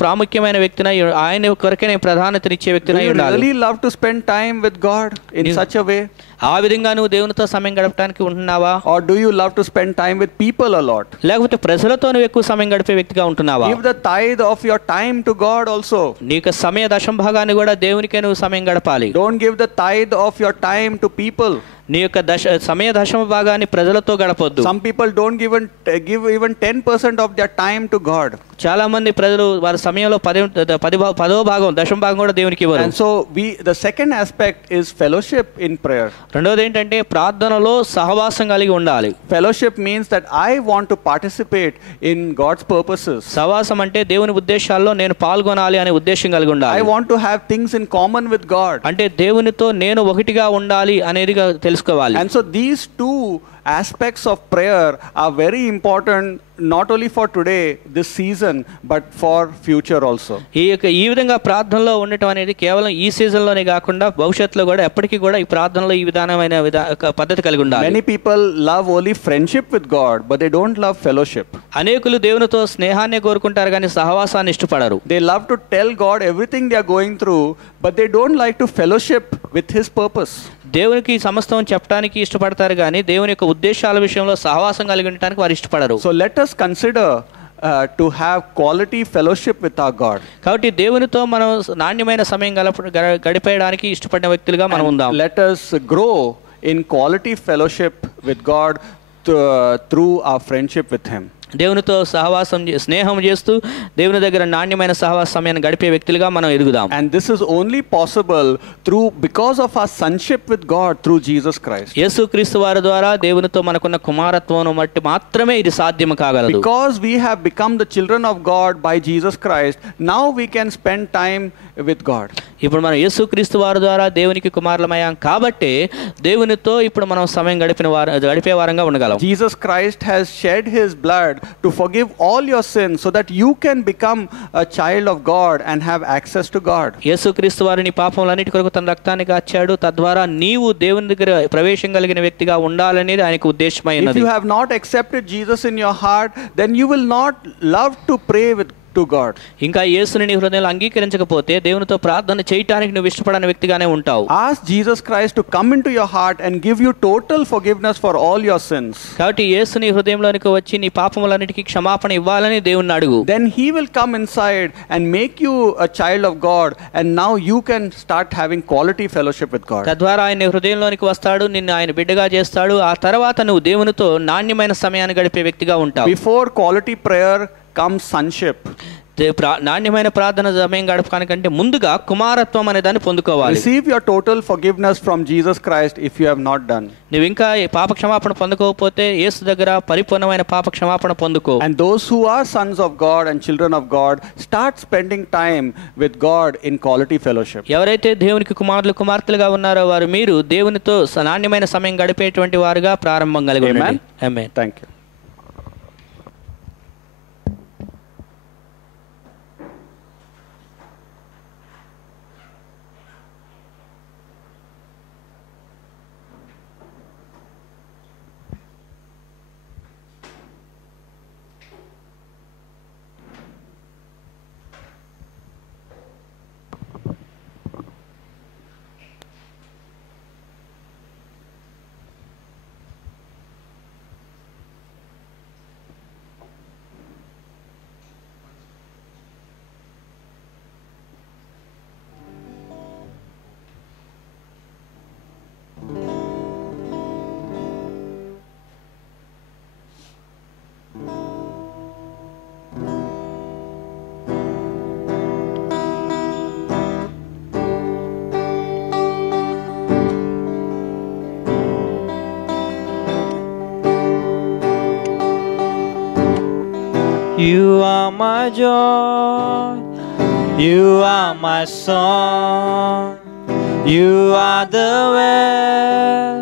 ప్రాముఖ్యమైన వ్యక్తిని, ఆయన కొరకే నేను ప్రాధాన్యతనిచ్చే వ్యక్తిని ఉండాలి. Do you really love to spend time with God in such a way? ఆ విధంగా నువ్వు దేవునితో సమయం గడపడానికి ఉంటున్నావా? Or do you love to spend time with people a lot? లేకపోతే ప్రజలతో నువ్వు ఎక్కువ సమయం గడిపే వ్యక్తిగా ఉంటున్నావా? Give the tithe of your time to God also. నీకు సమయ దశంభాగాన్ని సమయాన్ని కూడా దేవునికే నువ్వు సమయం గడపాలి. Don't give the tithe of your time to people. నీ యొక్క సమయ దశమ భాగాన్ని ప్రజలతో గడపొద్దు. Some people don't give even 10% of their time to God. చాలా మంది ప్రజలు వారి సమయంలో 10వ భాగం దశమ భాగం కూడా దేవునికి ఇవ్వరు. And so the second aspect is fellowship in prayer. రెండోది ఏంటంటే ప్రార్థనలో సహవాసం కలిగి ఉండాలి. Fellowship means that I want to participate in God's purposes. సహవాసం అంటే దేవుని ఉద్దేశాల్లో నేను పాల్గొనాలి అనే ఉద్దేశం కలిగి ఉండాలి. I want to have things in common with God. అంటే దేవునితో నేను ఒకటిగా ఉండాలి అనేది తెలుసుకోవాలి. And so these two aspects of prayer are very important, not only for today, this season, but for future also. ఈ విధంగా ప్రార్థనలో ఉండటం అనేది కేవలం ఈ సీజన్లోనే కాకుండా భవిష్యత్తులో కూడా ఎప్పటికీ కూడా ఈ ప్రార్థనలో ఈ విధానమైన పద్ధతి కలిగి ఉండాలి. Many people love only friendship with God, but they don't love fellowship. అనేకులు దేవునితో స్నేహాన్ని కోరుకుంటారు కానీ సహవాసాన్ని ఇష్టపడరు. They love to tell God everything they are going through, but they don't like to fellowship with His purpose. దేవునికి సమస్తం చెప్పడానికి ఇష్టపడతారు కానీ దేవుని యొక్క ఉద్దేశాల విషయంలో సహవాసం కలిగి ఉండటానికి వారు ఇష్టపడరు. So let us consider to have quality fellowship with our God. కాబట్టి దేవునితో మనం నాణ్యమైన సమయం గడిపేయడానికి ఇష్టపడిన వ్యక్తులుగా మనం ఉందాం. Let us grow in quality fellowship with God through our friendship with Him. దేవునితో సహవాసం స్నేహం చేస్తూ దేవుని దగ్గర నాణ్యమైన సహవాస సమయాన్ని గడిపే వ్యక్తులుగా మనం ఎదుగుదాం. And this is only possible because of our sonship with God through Jesus Christ. యేసుక్రీస్తు వారి ద్వారా దేవునితో మనకున్న కుమారత్వం బట్టి మాత్రమే ఇది సాధ్యం కాగలదు. Because we have become the children of God by Jesus Christ, now we can spend time with God. ఇప్పుడు మనం యేసుక్రీస్తు వారి ద్వారా దేవునికి కుమారులమయ్యాం కాబట్టి దేవునితో ఇప్పుడు మనం సమయం గడిపే వారంగా ఉండగలం. Jesus Christ has shed His blood to forgive all your sins so that you can become a child of God and have access to God. యేసుక్రీస్తు వారిని పాపములన్నిటి కొరకు తన రక్తాన్ని కార్చాడు. తద్వారా నీవు దేవుని దగ్గర ప్రవేశం కలిగిన వ్యక్తిగా ఉండాలనేది ఆయనకు ఉద్దేశమై ఉన్నది. If you have not accepted Jesus in your heart, then you will not love to pray to God. ఇంకా యేసుని నీ హృదయంలో అంగీకరించకపోతే దేవునితో ప్రార్థన చేయడానికి నువ్వు ఇష్టపడని వ్యక్తిగానే ఉంటావు. Ask Jesus Christ to come into your heart and give you total forgiveness for all your sins. కాబట్టి యేసుని హృదయంలోనికి వచ్చి నీ పాపములన్నిటికీ క్షమాపణ ఇవ్వాలని దేవుణ్ణి అడుగు. Then He will come inside and make you a child of God, and now you can start having quality fellowship with God. తద్వారా ఆయన హృదయంలోనికి వస్తాడు, నిన్ను ఆయన బిడ్డగా చేస్తాడు. ఆ తర్వాత నువ్వు దేవునితో నాణ్యమైన సమయాన్ని గడిపే వ్యక్తిగా ఉంటావు. Before quality prayer comes sonship. నాణ్యమైన ప్రార్థన సమయం గడపడానికంటే ముందుగా కుమారత్వం అనే దాన్ని పొందుకోవాలి. Receive your total forgiveness from Jesus Christ if you have not done. నువ్వు ఇంకా పాప క్షమాపణ పొందుకోకపోతే యేసు దగ్గర పరిపూర్ణమైన పాప క్షమాపణ పొందుకో. And those who are sons of God and children of God, start spending time with God in quality fellowship. ఎవరైతే దేవునికి కుమారులు కుమార్తెలుగా ఉన్నారో వారు మీరు దేవునితో నాణ్యమైన సమయం గడిపేటువంటి వారుగా ప్రారంభం కలిగి ఉండండి. ఆమేన్. Thank you. You are my joy, you are my song, you are the well,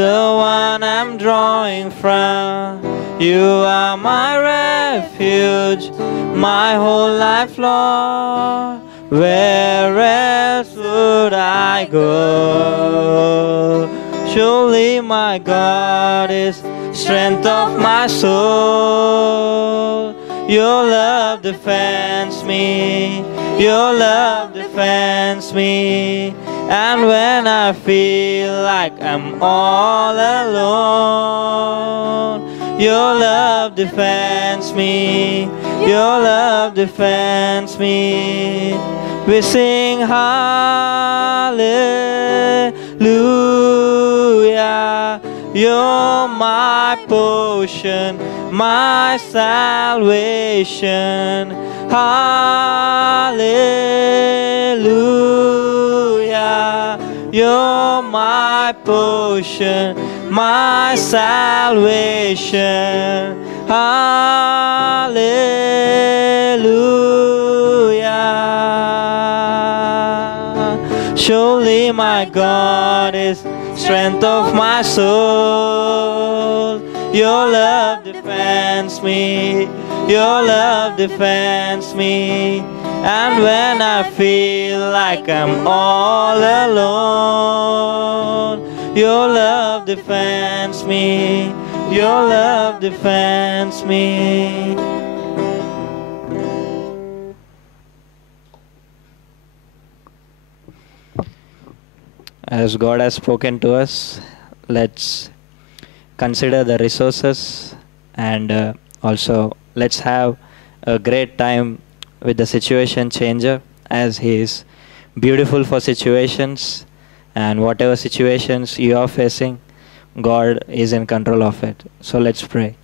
the one I'm drawing from. You are my refuge, my whole life long. Where else would I go? Surely my God is strength of my soul. Your love defends me, your love defends me. And when I feel like I'm all alone, your love defends me, your love defends me. We sing hallelujah. You're my portion, my salvation. Hallelujah. You're my portion, my salvation. Hallelujah. Surely my God is strength of my soul. Your love defends me. Your love defends me. And when I feel like I'm all alone, your love defends me. Your love defends me. As God has spoken to us, let's consider the resources and also let's have a great time with the situation changer, as he is beautiful for situations, and whatever situations you are facing, God is in control of it. So let's pray.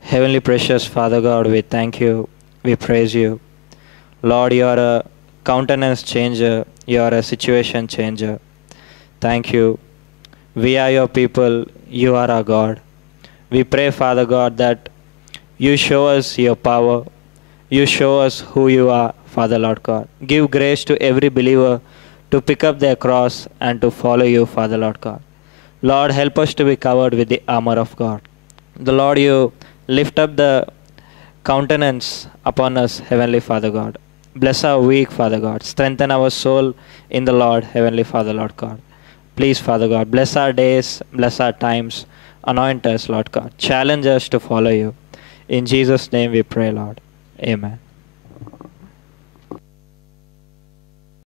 Heavenly precious Father God, we thank you, we praise you. Lord, you are a countenance changer, you are a situation changer. Thank you. We are your people, you are our God. We pray, Father God, that you show us your power, you show us who you are, Father Lord God. Give grace to every believer to pick up their cross and to follow you, Father Lord God. Lord, help us to be covered with the armor of God. The Lord, you lift up the countenance upon us, Heavenly Father God. Bless our week, Father God. Strengthen our soul in the Lord, Heavenly Father Lord God. Please, Father God, bless our days, bless our times. Anoint us, Lord God. Challenge us to follow you. In Jesus' name we pray, Lord. Amen.